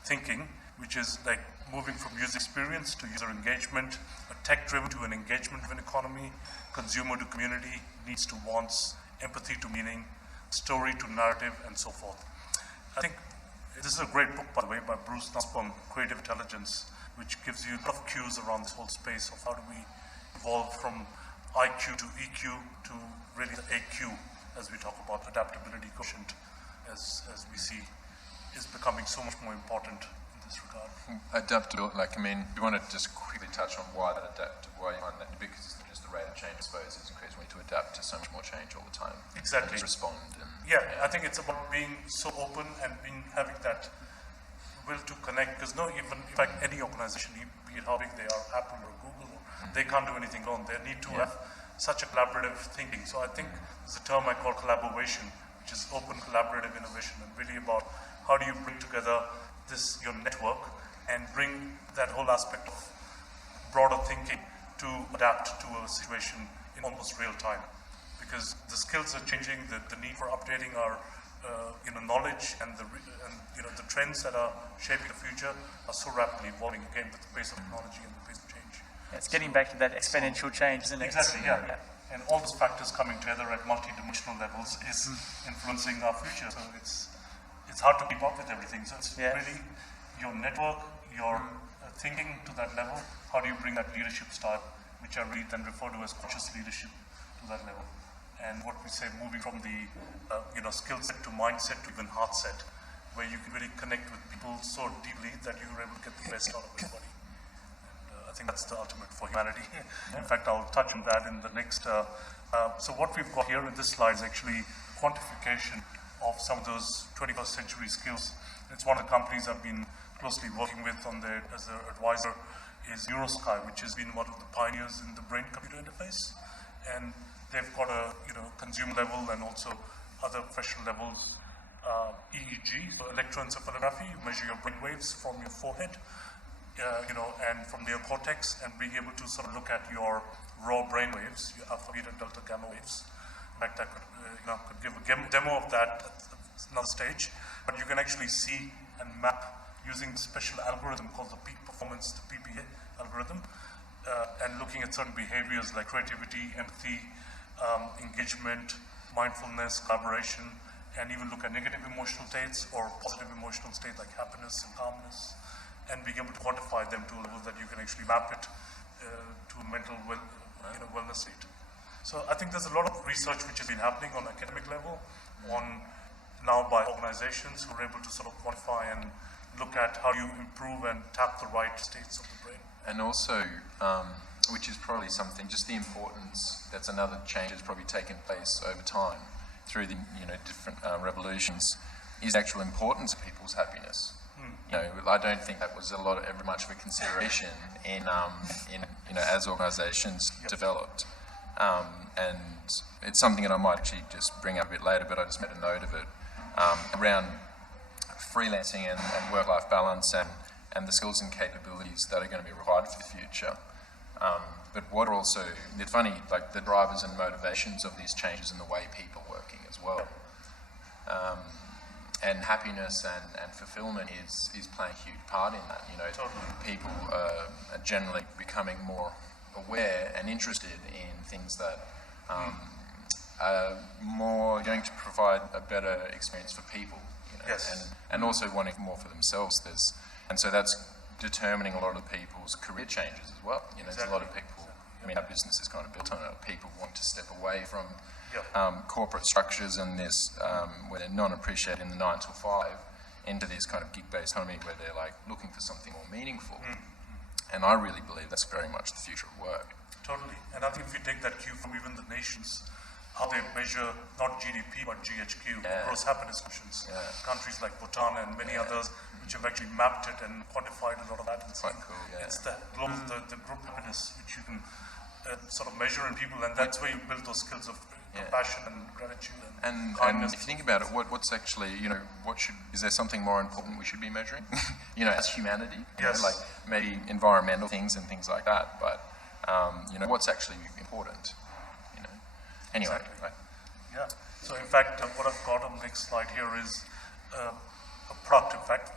thinking, which is like moving from user experience to user engagement, a tech-driven to an engagement-driven economy, consumer to community, needs to wants, empathy to meaning, story to narrative, and so forth. I think this is a great book, by the way, by Bruce Nussbaum, Creative Intelligence, which gives you a lot of cues around this whole space of how do we evolve from IQ to EQ to really the AQ, as we talk about adaptability quotient, as we see, is becoming so much more important in this regard. Adaptability, you want to just quickly touch on why that why you find that, because it's not just the rate of change, I suppose, is increasingly to adapt to so much more change all the time. Exactly. And respond. And, I think it's about being so open and having that will to connect, because in fact, any organization, be it how big they are, Apple or Google, they can't do anything alone. They need to have such a collaborative thinking. So I think there's a term I call collaboration, which is open collaborative innovation, and really about how do you bring together your network and bring that whole aspect of broader thinking to adapt to a situation in almost real time. Because the skills are changing, the need for updating our knowledge and the trends that are shaping the future are so rapidly evolving, again, with the pace of technology and the pace of change. It's getting back to that exponential change, isn't it? Exactly, yeah. And all those factors coming together at multi-dimensional levels is influencing our future. So it's hard to keep up with everything. So it's really your network, your thinking to that level. How do you bring that leadership style, which I really then refer to as conscious leadership, to that level? And what we say, moving from the skill set to mindset to even heart set, where you can really connect with people so deeply that you're able to get the best out of everybody. And I think that's the ultimate for humanity. In fact, I'll touch on that in the next. So what we've got here in this slide is actually quantification of some of those 21st century skills. It's one of the companies I've been closely working with as an advisor is Neurosky, which has been one of the pioneers in the brain-computer interface. And they've got a consumer level and also other professional levels, EEG, so electroencephalography. You measure your brain waves from your forehead, and from neocortex, and being able to sort of look at your raw brain waves, your alpha, beta, delta, gamma waves. In fact, I could give a demo of that at another stage, but you can actually see and map using a special algorithm called the peak performance, the PPA algorithm, and looking at certain behaviors like creativity, empathy, engagement, mindfulness, collaboration, and even look at negative emotional states or positive emotional states like happiness and calmness, and being able to quantify them to a level that you can actually map it to a mental wellness state. So I think there's a lot of research which has been happening on academic level, now by organizations who are able to sort of quantify and look at how you improve and tap the right states of the brain. And also, which is probably something, just the importance, that's another change that's probably taken place over time through the different revolutions, is the actual importance of people's happiness. I don't think that was ever much of a consideration in as organisations developed, and it's something that I might actually just bring up a bit later, but I just made a note of it around freelancing and work-life balance and the skills and capabilities that are going to be required for the future. But what are also, it's funny, like the drivers and motivations of these changes in the way people are working as well. And happiness and fulfillment is playing a huge part in that. People are generally becoming more aware and interested in things that are more going to provide a better experience for people. Yes. And also wanting more for themselves. And so that's determining a lot of people's career changes as well. There's a lot of people. Our business is kind of built on it. People want to step away from corporate structures and this where they're not appreciating the 9 to 5 into this kind of gig-based economy where they're like looking for something more meaningful. And I really believe that's very much the future of work. Totally. And I think if you take that cue from even the nations, how they measure not GDP but GHQ, gross happiness quotients. Countries like Bhutan and many others which have actually mapped it and quantified a lot of that. Quite cool, It's the group happiness which you can sort of measure in people, and that's where you build those skills of compassion and gratitude and kindness. And if you think about it, what's actually, is there something more important we should be measuring? As humanity, like maybe environmental things and things like that, but what's actually important? Anyway, exactly. Right. Yeah. So in fact, what I've got on the next slide here is a product, in fact,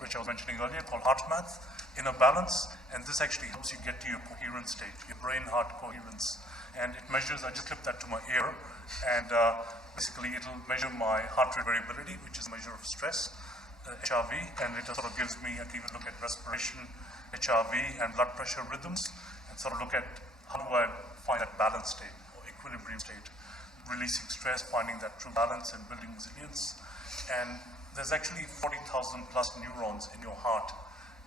which I was mentioning earlier, called Heart Math, Inner Balance, and this actually helps you get to your coherent state, your brain-heart coherence. And it measures, I just clipped that to my ear, and basically it'll measure my heart rate variability, which is a measure of stress, HRV, and it sort of gives me, I can even look at respiration, HRV, and blood pressure rhythms, and sort of look at how do I find that balance state, or equilibrium state, releasing stress, finding that true balance, and building resilience. And there's actually 40,000 plus neurons in your heart,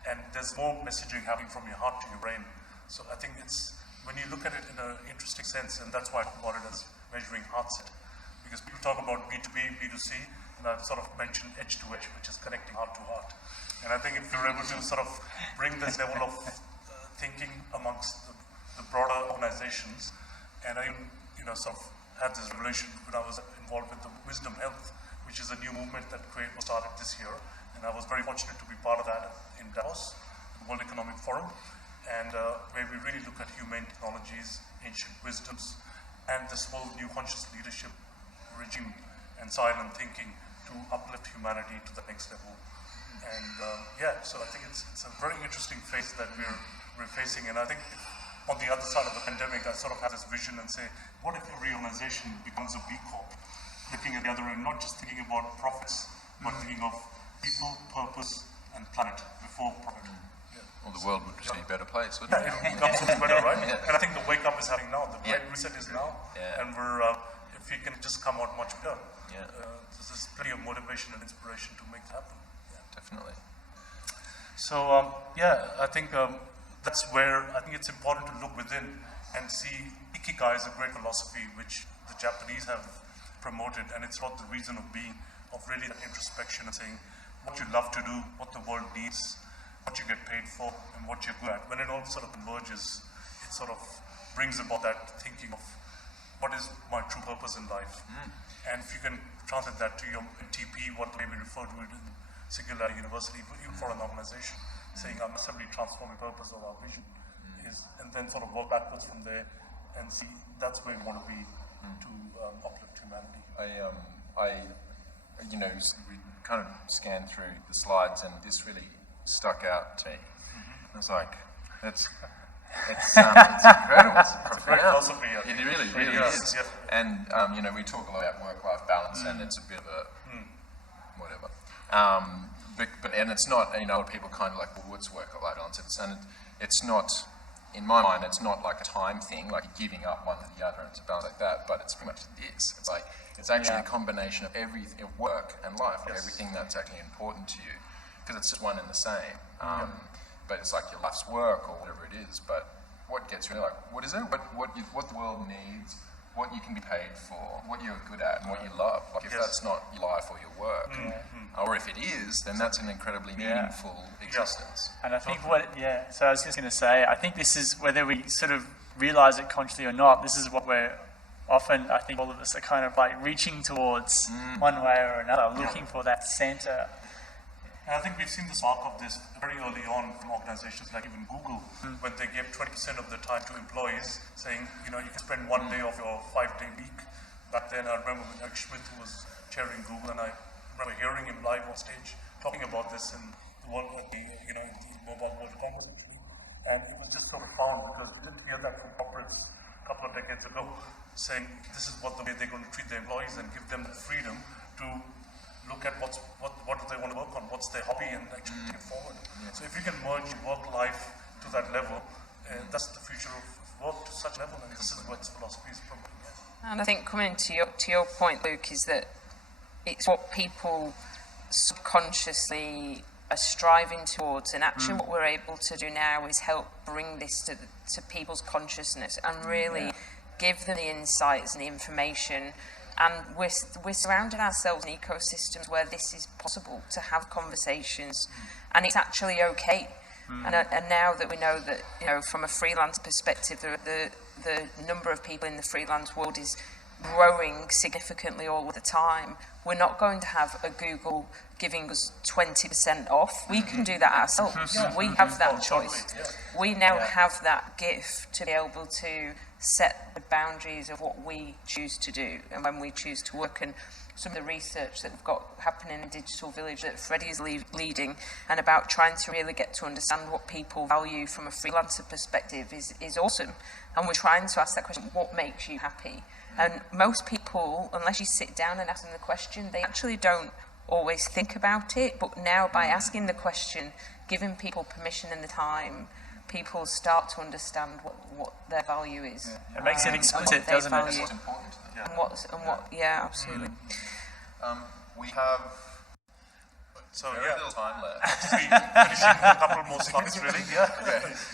and there's more messaging happening from your heart to your brain. So I think it's when you look at it in an interesting sense, and that's why I call it as measuring heart set, because people talk about B2B, B2C, and I sort of mentioned edge to edge, which is connecting heart to heart. And I think if you're able to sort of bring this level of thinking amongst the broader organizations, and I sort of had this revelation when I was involved with the Wisdom Health, which is a new movement that was started this year, and I was very fortunate to be part of that in Davos, the World Economic Forum, and where we really look at humane technologies, ancient wisdoms, and this whole new conscious leadership regime and silent thinking to uplift humanity to the next level. And so I think it's a very interesting phase that we're facing, and I think on the other side of the pandemic, I sort of had this vision and say, what if every organization becomes a B Corp? Looking at the other end, not just thinking about profits, but thinking of people, purpose, and planet before profit. Well, the world would just be a better place, wouldn't it? It will become so much better, right? And I think the wake up is happening now. The great reset is now, and we're if we can just come out much better. There's plenty of motivation and inspiration to make that happen. Definitely. So I think that's where I think it's important to look within and see. Ikigai is a great philosophy which the Japanese have promoted, and it's not the reason of being, of really that introspection and saying what you love to do, what the world needs, what you get paid for, and what you're good at. When it all sort of converges, it sort of brings about that thinking of what is my true purpose in life. And if you can translate that to your TP, what way we refer to it in Singularity University, even for an organization, saying our massively transforming purpose or our vision is, and then sort of work backwards from there and see that's where we want to be to uplift humanity. We kind of scanned through the slides, and this really stuck out to me. I was like, it's incredible. It's a great philosophy. It really is. Yeah. And we talk a lot about work-life balance, and it's a bit of a whatever. But it's not. People kind of like, well, what's work-life balance? It's not. In my mind, it's not like a time thing, like giving up one to the other and to balance like that. But it's pretty much this. It's like it's actually a combination of everything, of work and life, like everything that's actually important to you, because it's just one and the same. But it's like your life's work or whatever it is. But what gets really like, what is it? What the world needs, what you can be paid for, what you're good at, and what you love. Like if that's not your life or your work, or if it is, then that's an incredibly meaningful existence. And I think so I was just going to say, I think this is, whether we sort of realize it consciously or not, this is what we're often, I think all of us are kind of like reaching towards one way or another, looking for that center. And I think we've seen the spark of this very early on from organizations like even Google, when they gave 20% of their time to employees, saying, you can spend 1 day of your 5-day week. Back then, I remember when Eric Schmidt was chairing Google, and I remember hearing him live on stage talking about this in the world, at the Mobile World Congress actually. And it was just so profound because you didn't hear that from corporates a couple of decades ago, saying this is the way they're going to treat their employees and give them the freedom to look at what do they want to work on, what's their hobby, and actually take it forward. So if you can merge work life to that level, that's the future of work to such level, and this is what philosophy is promoting. And I think coming to your point, Luke, is that it's what people subconsciously are striving towards, and actually what we're able to do now is help bring this to people's consciousness and really give them the insights and the information. And we're surrounding ourselves in ecosystems where this is possible to have conversations, and it's actually okay. And now that we know that, from a freelance perspective, the number of people in the freelance world is growing significantly all the time. We're not going to have a Google giving us 20% off. We can do that ourselves. We have that choice. We now have that gift to be able to set the boundaries of what we choose to do and when we choose to work. And some of the research that we've got happening in Digital Village that Freddie is leading, and about trying to really get to understand what people value from a freelancer perspective is awesome. And we're trying to ask that question, what makes you happy? And most people, unless you sit down and ask them the question, they actually don't always think about it. But now by asking the question, giving people permission and the time, people start to understand what their value is. It makes it explicit, doesn't it? It's important. And absolutely. We have So Very little time left. to be finishing a couple more slides, really. Yeah.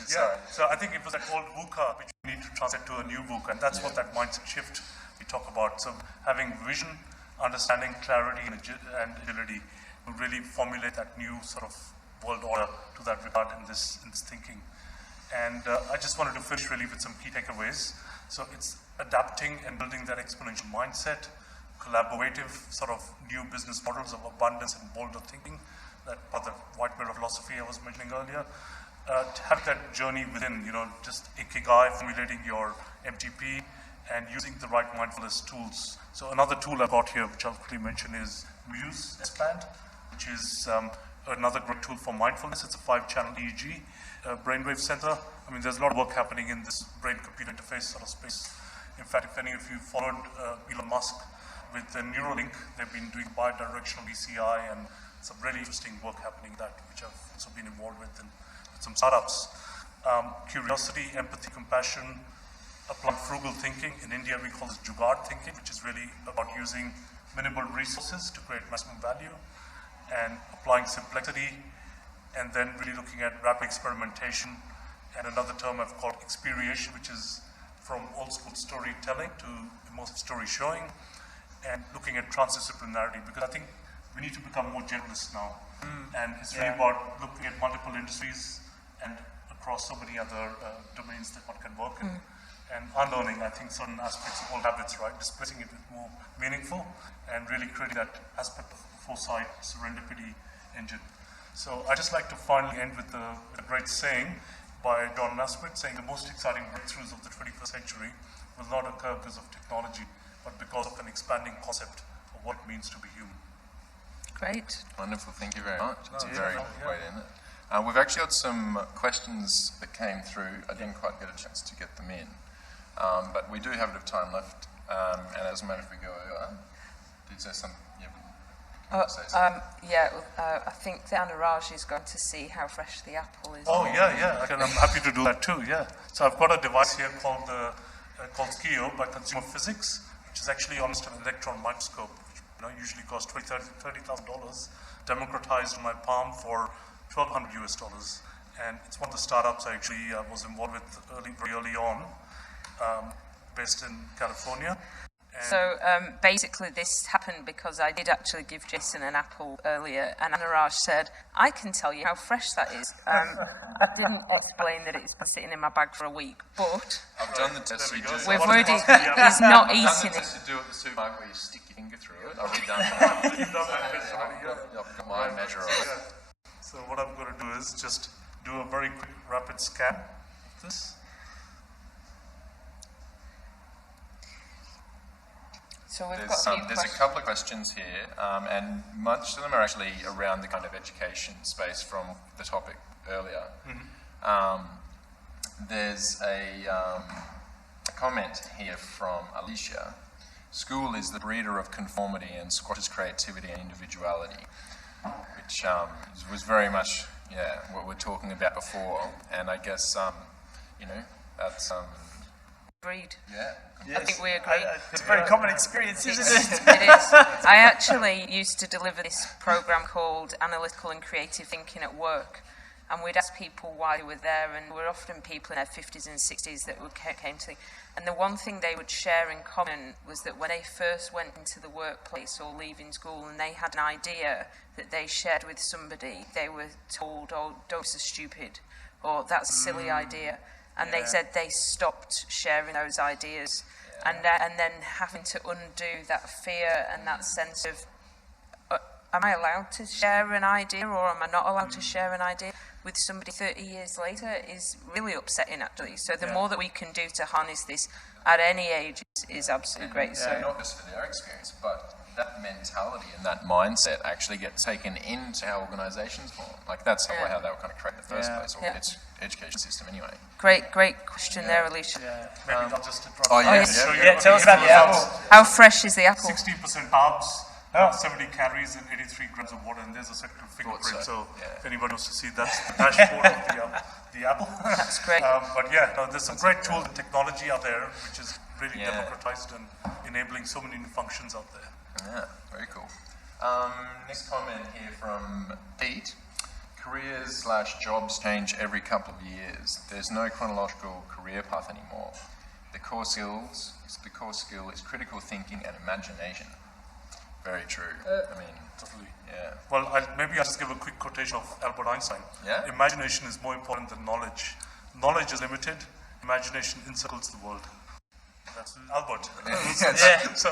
Sorry. So I think it was that old VUCA which we need to translate to a new VUCA, and that's what that mindset shift we talk about. So having vision, understanding, clarity, and agility will really formulate that new sort of world order to that regard in this thinking. And I just wanted to finish really with some key takeaways. So it's adapting and building that exponential mindset, collaborative sort of new business models of abundance and bolder thinking, that part of the white mirror philosophy I was mentioning earlier. To have that journey within, just ikigai, formulating your MTP, and using the right mindfulness tools. So another tool I got here, which I'll quickly mention, is Muse S-Band, which is another great tool for mindfulness. It's a 5-channel EEG brainwave sensor. I mean, there's a lot of work happening in this brain-computer interface sort of space. In fact, if any of you followed Elon Musk with the Neuralink, they've been doing bi-directional ECI and some really interesting work happening in that, which I've also been involved with some startups. Curiosity, empathy, compassion, applied frugal thinking. In India, we call this jugaad thinking, which is really about using minimal resources to create maximum value, and applying simplexity, and then really looking at rapid experimentation, and another term I've called experiation, which is from old school storytelling to immersive story showing, and looking at transdisciplinarity, because I think we need to become more generalists now. And it's really about looking at multiple industries and across so many other domains that one can work in. And unlearning, I think, certain aspects of old habits, right? Displacing it with more meaningful and really creating that aspect of foresight, serendipity engine. So I just like to finally end with a great saying by John Naisbitt, saying the most exciting breakthroughs of the 21st century will not occur because of technology, but because of an expanding concept of what it means to be human. Great. Wonderful, thank you very much. It's a very good way to end it. We've actually got some questions that came through. I didn't quite get a chance to get them in, but we do have a bit of time left, and it doesn't matter if we go over. Did you say something? I think the Anuraj is going to see how fresh the apple is. Oh, yeah. I'm happy to do that too, yeah. So I've got a device here called Skio by Consumer Physics, which is actually almost an electron microscope, which usually costs $30,000, democratized in my palm for $1,200 US. And it's one of the startups I actually was involved with very early on, based in California. So basically this happened because I did actually give Jason an apple earlier, and Anuraj said, I can tell you how fresh that is. I didn't explain that it's been sitting in my bag for a week, but I've done the test you do. we've already, he's not eating it. I've done the test you do at the supermarket where you stick your finger through it. I've already done that. You've done that test already, yeah. I've got my measure of it. So what I'm going to do is just do a very quick rapid scan of this. So we've There's got a couple of questions here, and much of them are actually around the kind of education space from the topic earlier. There's a comment here from Alicia. School is the breeder of conformity and squashes creativity and individuality, which was very much what we're talking about before. And I guess that's agreed. Yeah. I think we agree. It's a very common experience, isn't it? It is. I actually used to deliver this program called Analytical and Creative Thinking at Work, and we'd ask people why they were there, and we're often people in their 50s and 60s that came to, and the one thing they would share in common was that when they first went into the workplace or leaving school and they had an idea that they shared with somebody, they were told, oh, don't be so stupid, or that's a silly idea. And they said they stopped sharing those ideas, and then having to undo that fear and that sense of, am I allowed to share an idea or am I not allowed to share an idea with somebody 30 years later is really upsetting, actually. So the more that we can do to harness this at any age is absolutely great. Yeah, so not just for their experience, but that mentality and that mindset actually gets taken into how organisations form. Like that's how they were kind of created in the first place, or its education system anyway. Great question there, Alicia. Yeah, maybe I'll just drop tell us about the apple. How fresh is the apple? 16% carbs, 70 calories, and 83 grams of water, and there's a second fingerprint. So if anybody wants to see, that's the dashboard of the apple. That's great. But there's some great tools and technology out there, which is really democratized and enabling so many new functions out there. Yeah, very cool. Next comment here from Pete. Careers/jobs change every couple of years. There's no chronological career path anymore. The core skill is critical thinking and imagination. Very true. I mean, Totally. yeah. Well, maybe I'll just give a quick quotation of Albert Einstein. Yeah? Imagination is more important than knowledge. Knowledge is limited. Imagination encircles the world. That's Albert. Yeah. So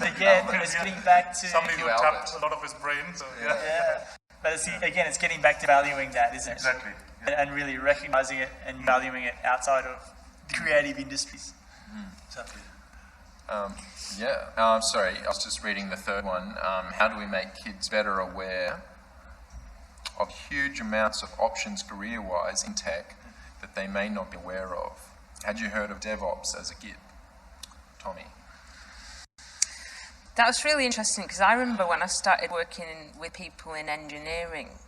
Again, it's getting back to somebody who Albert. tapped a lot of his brain. So yeah. yeah. But again, it's getting back to valuing that, isn't it? Exactly. And really recognizing it and valuing it outside of creative industries. Exactly. Sorry, I was just reading the third one. How do we make kids better aware of huge amounts of options career-wise in tech that they may not be aware of? Had you heard of DevOps as a kid? Tommy? That was really interesting because I remember when I started working with people in engineering,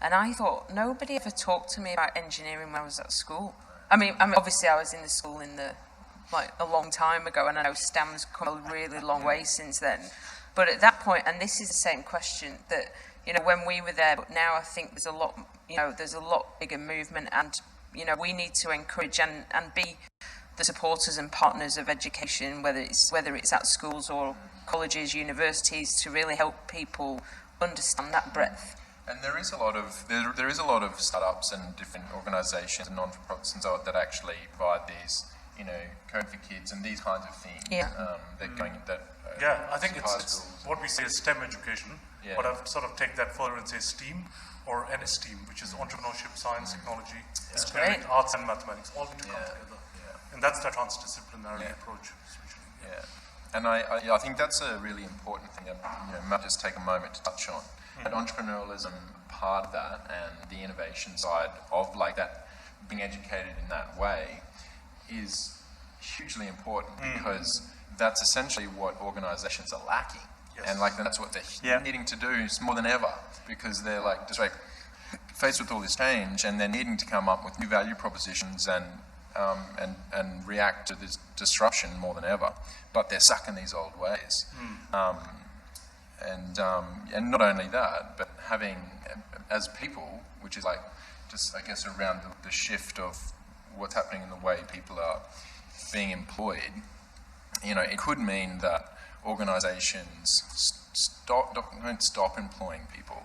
and I thought nobody ever talked to me about engineering when I was at school. I mean, obviously I was in the school a long time ago, and I know STEM's come a really long way since then. But at that point, and this is the same question that, when we were there, but now I think there's a lot bigger movement, and, we need to encourage and be the supporters and partners of education, whether it's at schools or colleges, universities, to really help people understand that breadth. And there is a lot of startups and different organisations and non-for-profits and so on that actually provide these, code for kids and these kinds of things. Yeah. I think it's what we say is STEM education, but I've sort of take that further and say STEAM or NSTEAM, which is entrepreneurship, science, technology, engineering, arts and mathematics, all need to come together. Yeah. And that's the transdisciplinary approach. Yeah. And I think that's a really important thing that might just take a moment to touch on. That entrepreneurialism part of that and the innovation side of that, being educated in that way is hugely important because that's essentially what organisations are lacking. Yes. And that's what they're needing to do more than ever, because they're faced with all this change and they're needing to come up with new value propositions and react to this disruption more than ever. But they're stuck in these old ways. And not only that, but having, as people, which is just I guess around the shift of what's happening in the way people are being employed, it could mean that organisations don't stop employing people,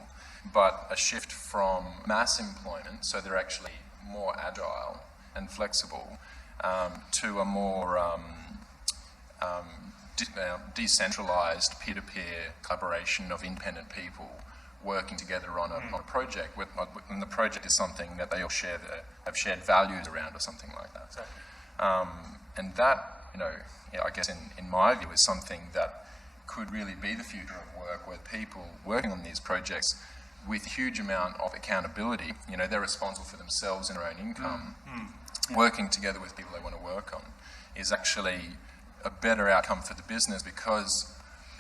but a shift from mass employment, so they're actually more agile and flexible, to a more decentralised peer-to-peer collaboration of independent people working together on a project, and the project is something that they all have shared values around or something like that. And that, I guess in my view, is something that could really be the future of work, where people working on these projects with a huge amount of accountability, they're responsible for themselves and their own income, working together with people they want to work on is actually a better outcome for the business, because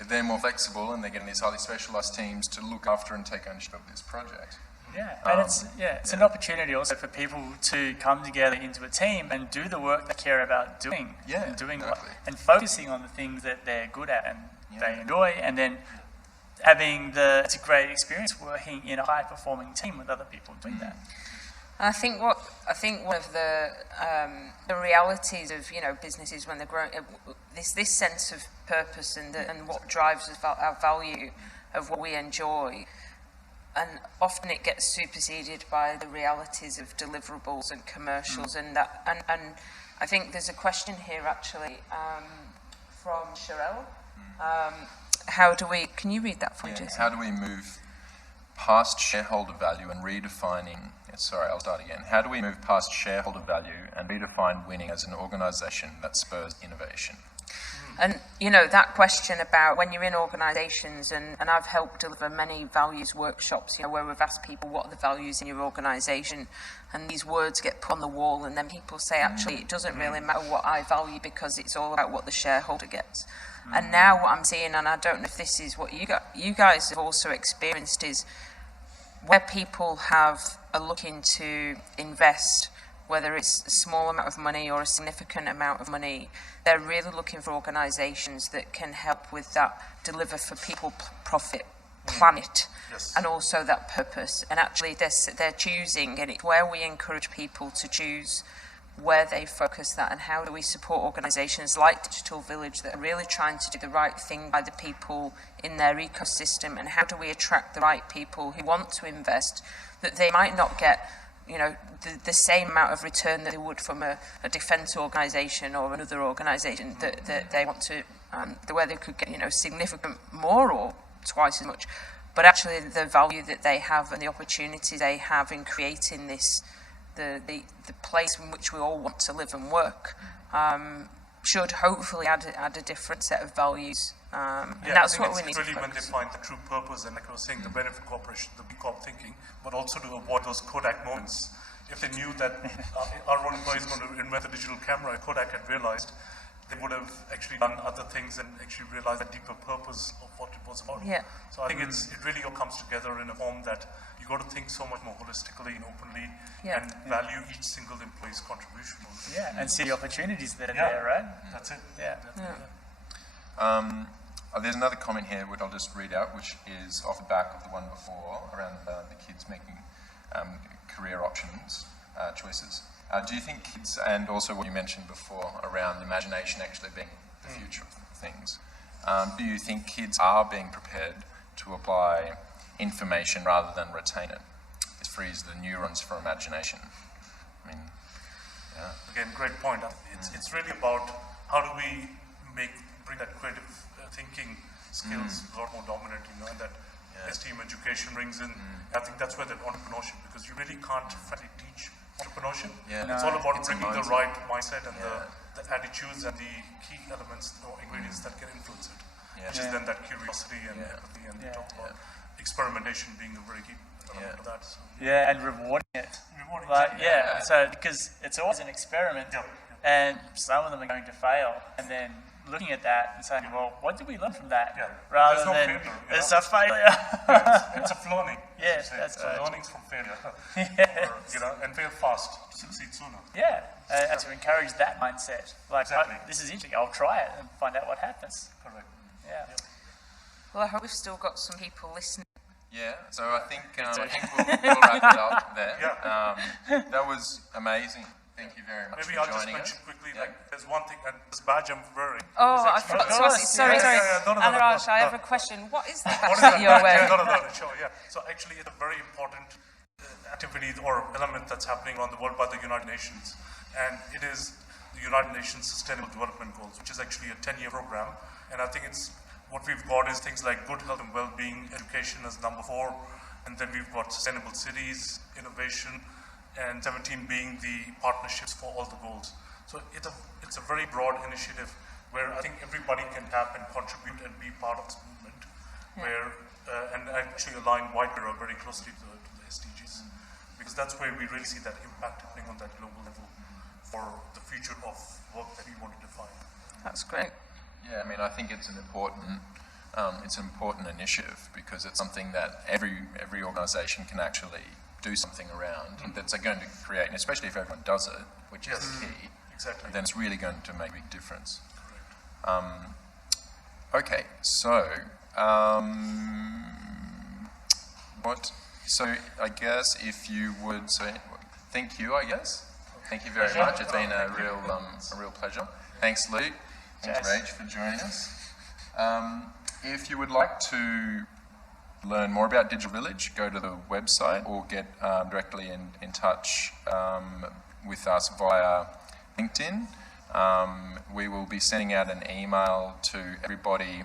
they're more flexible and they're getting these highly specialised teams to look after and take ownership of this project. Yeah, and it's an opportunity also for people to come together into a team and do the work they care about doing. Yeah, and doing exactly. and focusing on the things that they're good at and they enjoy, and then having it's a great experience working in a high performing team with other people doing that. I think one of the realities of businesses when they're growing, this sense of purpose and what drives our value of what we enjoy, and often it gets superseded by the realities of deliverables and commercials and that. And I think there's a question here actually from Sherelle. Can you read that for me, Jason? How do we move past shareholder value and redefining, how do we move past shareholder value and redefine winning as an organisation that spurs innovation? And, that question about when you're in organisations, and I've helped deliver many values workshops, where we've asked people what are the values in your organisation, and these words get put on the wall, and then people say, actually, it doesn't really matter what I value because it's all about what the shareholder gets. And now what I'm seeing, and I don't know if this is what you guys have also experienced, is where people are looking to invest, whether it's a small amount of money or a significant amount of money, they're really looking for organisations that can help with that, deliver for people profit planet, Yes. and also that purpose. And actually they're choosing, and it's where we encourage people to choose where they focus that, and how do we support organisations like Digital Village that are really trying to do the right thing by the people in their ecosystem, and how do we attract the right people who want to invest, that they might not get, you know, the same amount of return that they would from a defence organisation or another organisation, that they want to, where they could get, you know, significant more or twice as much, but actually the value that they have and the opportunity they have in creating this, the place in which we all want to live and work, should hopefully add a different set of values. And that's what we need really to when they focus. find the true purpose, and like I was saying, the benefit corporation, the B Corp thinking, but also to avoid those Kodak moments. If they knew that our own employees were going to invent a digital camera, Kodak had realized, they would have actually done other things and actually realized the deeper purpose of what it was about. Yeah. So I think it really all comes together in a form that you got to think so much more holistically and openly, and value each single employee's contribution. Yeah, and see the opportunities that are there, right? That's it. Yeah. There's another comment here which I'll just read out, which is off the back of the one before around the kids making career options, choices. Do you think kids, and also what you mentioned before around imagination actually being the future of things, do you think kids are being prepared to apply information rather than retain it? It frees the neurons for imagination. I mean, yeah. Again, great point. It's really about how do we bring that creative thinking skills a lot more dominant, you know, and that STEM education brings in. I think that's where that entrepreneurship, because you really can't frankly teach entrepreneurship. Yeah. It's all about It's bringing a the mindset. right mindset and the attitudes and the key elements or ingredients that can influence it. Which is then that curiosity and empathy, and we talk about experimentation being a very key element of that. So. Yeah, and rewarding it. Rewarding, Like, exactly. so because it's always an experiment, and some of them are going to fail, and then looking at that and saying, well, what did we learn from that? Rather There's no than failure, you it's know? a failure. It's a learning. Yes, so that's so right. learnings from failure. Yes. Or, you know, and fail fast to succeed sooner. Yeah, and to encourage that mindset. Like, Exactly. this is interesting, I'll try it and find out what happens. Correct. Yeah. Well, I hope we've still got some people listening. Yeah, so I think we'll wrap it up there. That was amazing. Thank you very much Maybe for I'll just joining mention us. quickly, like, there's one thing, and this badge I'm wearing. Oh, I is forgot to actually- ask you. Sorry. No, Anuraj, I have no. a question. What is the What is badge that you're badge? wearing? No, sure, yeah. So actually, it's a very important activity or element that's happening around the world by the United Nations, and it is the United Nations Sustainable Development Goals, which is actually a 10-year program. And I think it's what we've got is things like good health and well-being, education as number 4, and then we've got sustainable cities, innovation, and 17 being the partnerships for all the goals. So it's a very broad initiative where I think everybody can tap and contribute and be part of this movement, where and actually align wider very closely to the SDGs, because that's where we really see that impact happening on that global level for the future of work that we want to define. That's great. Yeah, I mean, I think it's an important initiative because it's something that every organisation can actually do something around that's going to create, and especially if everyone does it, which is the key. Exactly. Then it's really going to make a big difference. Okay, so So I guess if you would say, thank you. I guess. Thank you very much. It's been a real pleasure. Thanks, Luke. Thanks, Rach, for joining us. If you would like to learn more about Digital Village, go to the website or get directly in touch with us via LinkedIn. We will be sending out an email to everybody.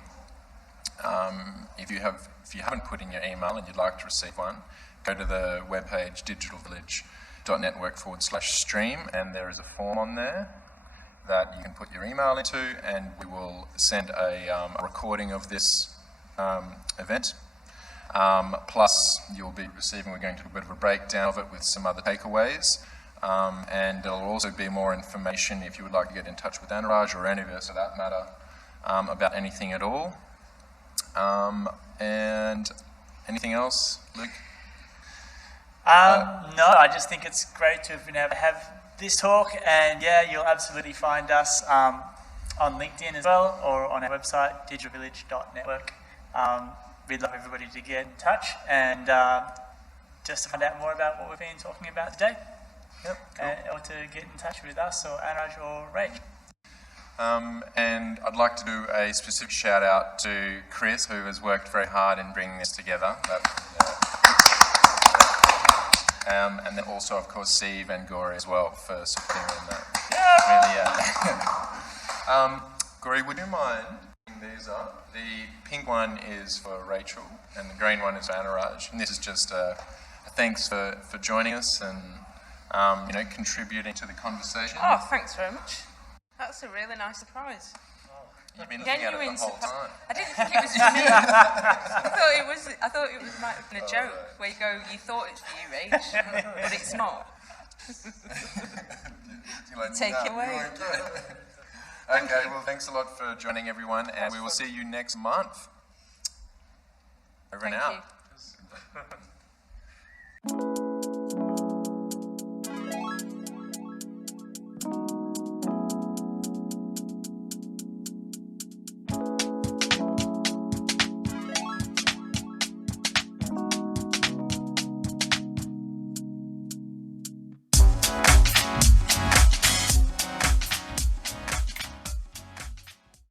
If you haven't put in your email and you'd like to receive one, go to the webpage digitalvillage.network/stream, and there is a form on there that you can put your email into, and we will send a recording of this event. Plus, we're going to do a bit of a breakdown of it with some other takeaways. And there'll also be more information if you would like to get in touch with Anuraj or any of us for that matter about anything at all. And anything else, Luke? No, I just think it's great to have been able to have this talk, and you'll absolutely find us on LinkedIn as well, or on our website, digitalvillage.network. we'd love everybody to get in touch and just to find out more about what we've been talking about today. Yep, cool. Or to get in touch with us or Anuraj or Rach. And I'd like to do a specific shout out to Chris, who has worked very hard in bringing this together. And then also, of course, Steve and Gori as well for supporting in that. Really, Gori, would you mind putting these up? The pink one is for Rachel, and the green one is for Anuraj. And this is just a thanks for joining us and contributing to the conversation. Oh, thanks very much. That's a really nice surprise. You've been looking at it the whole time. I didn't think it was for me. I thought it might have been a joke where you go, you thought it's for you, Rach, but it's not. Take it away. Okay, well, thanks a lot for joining, everyone, and we will see you next month. Over and out. Thank you.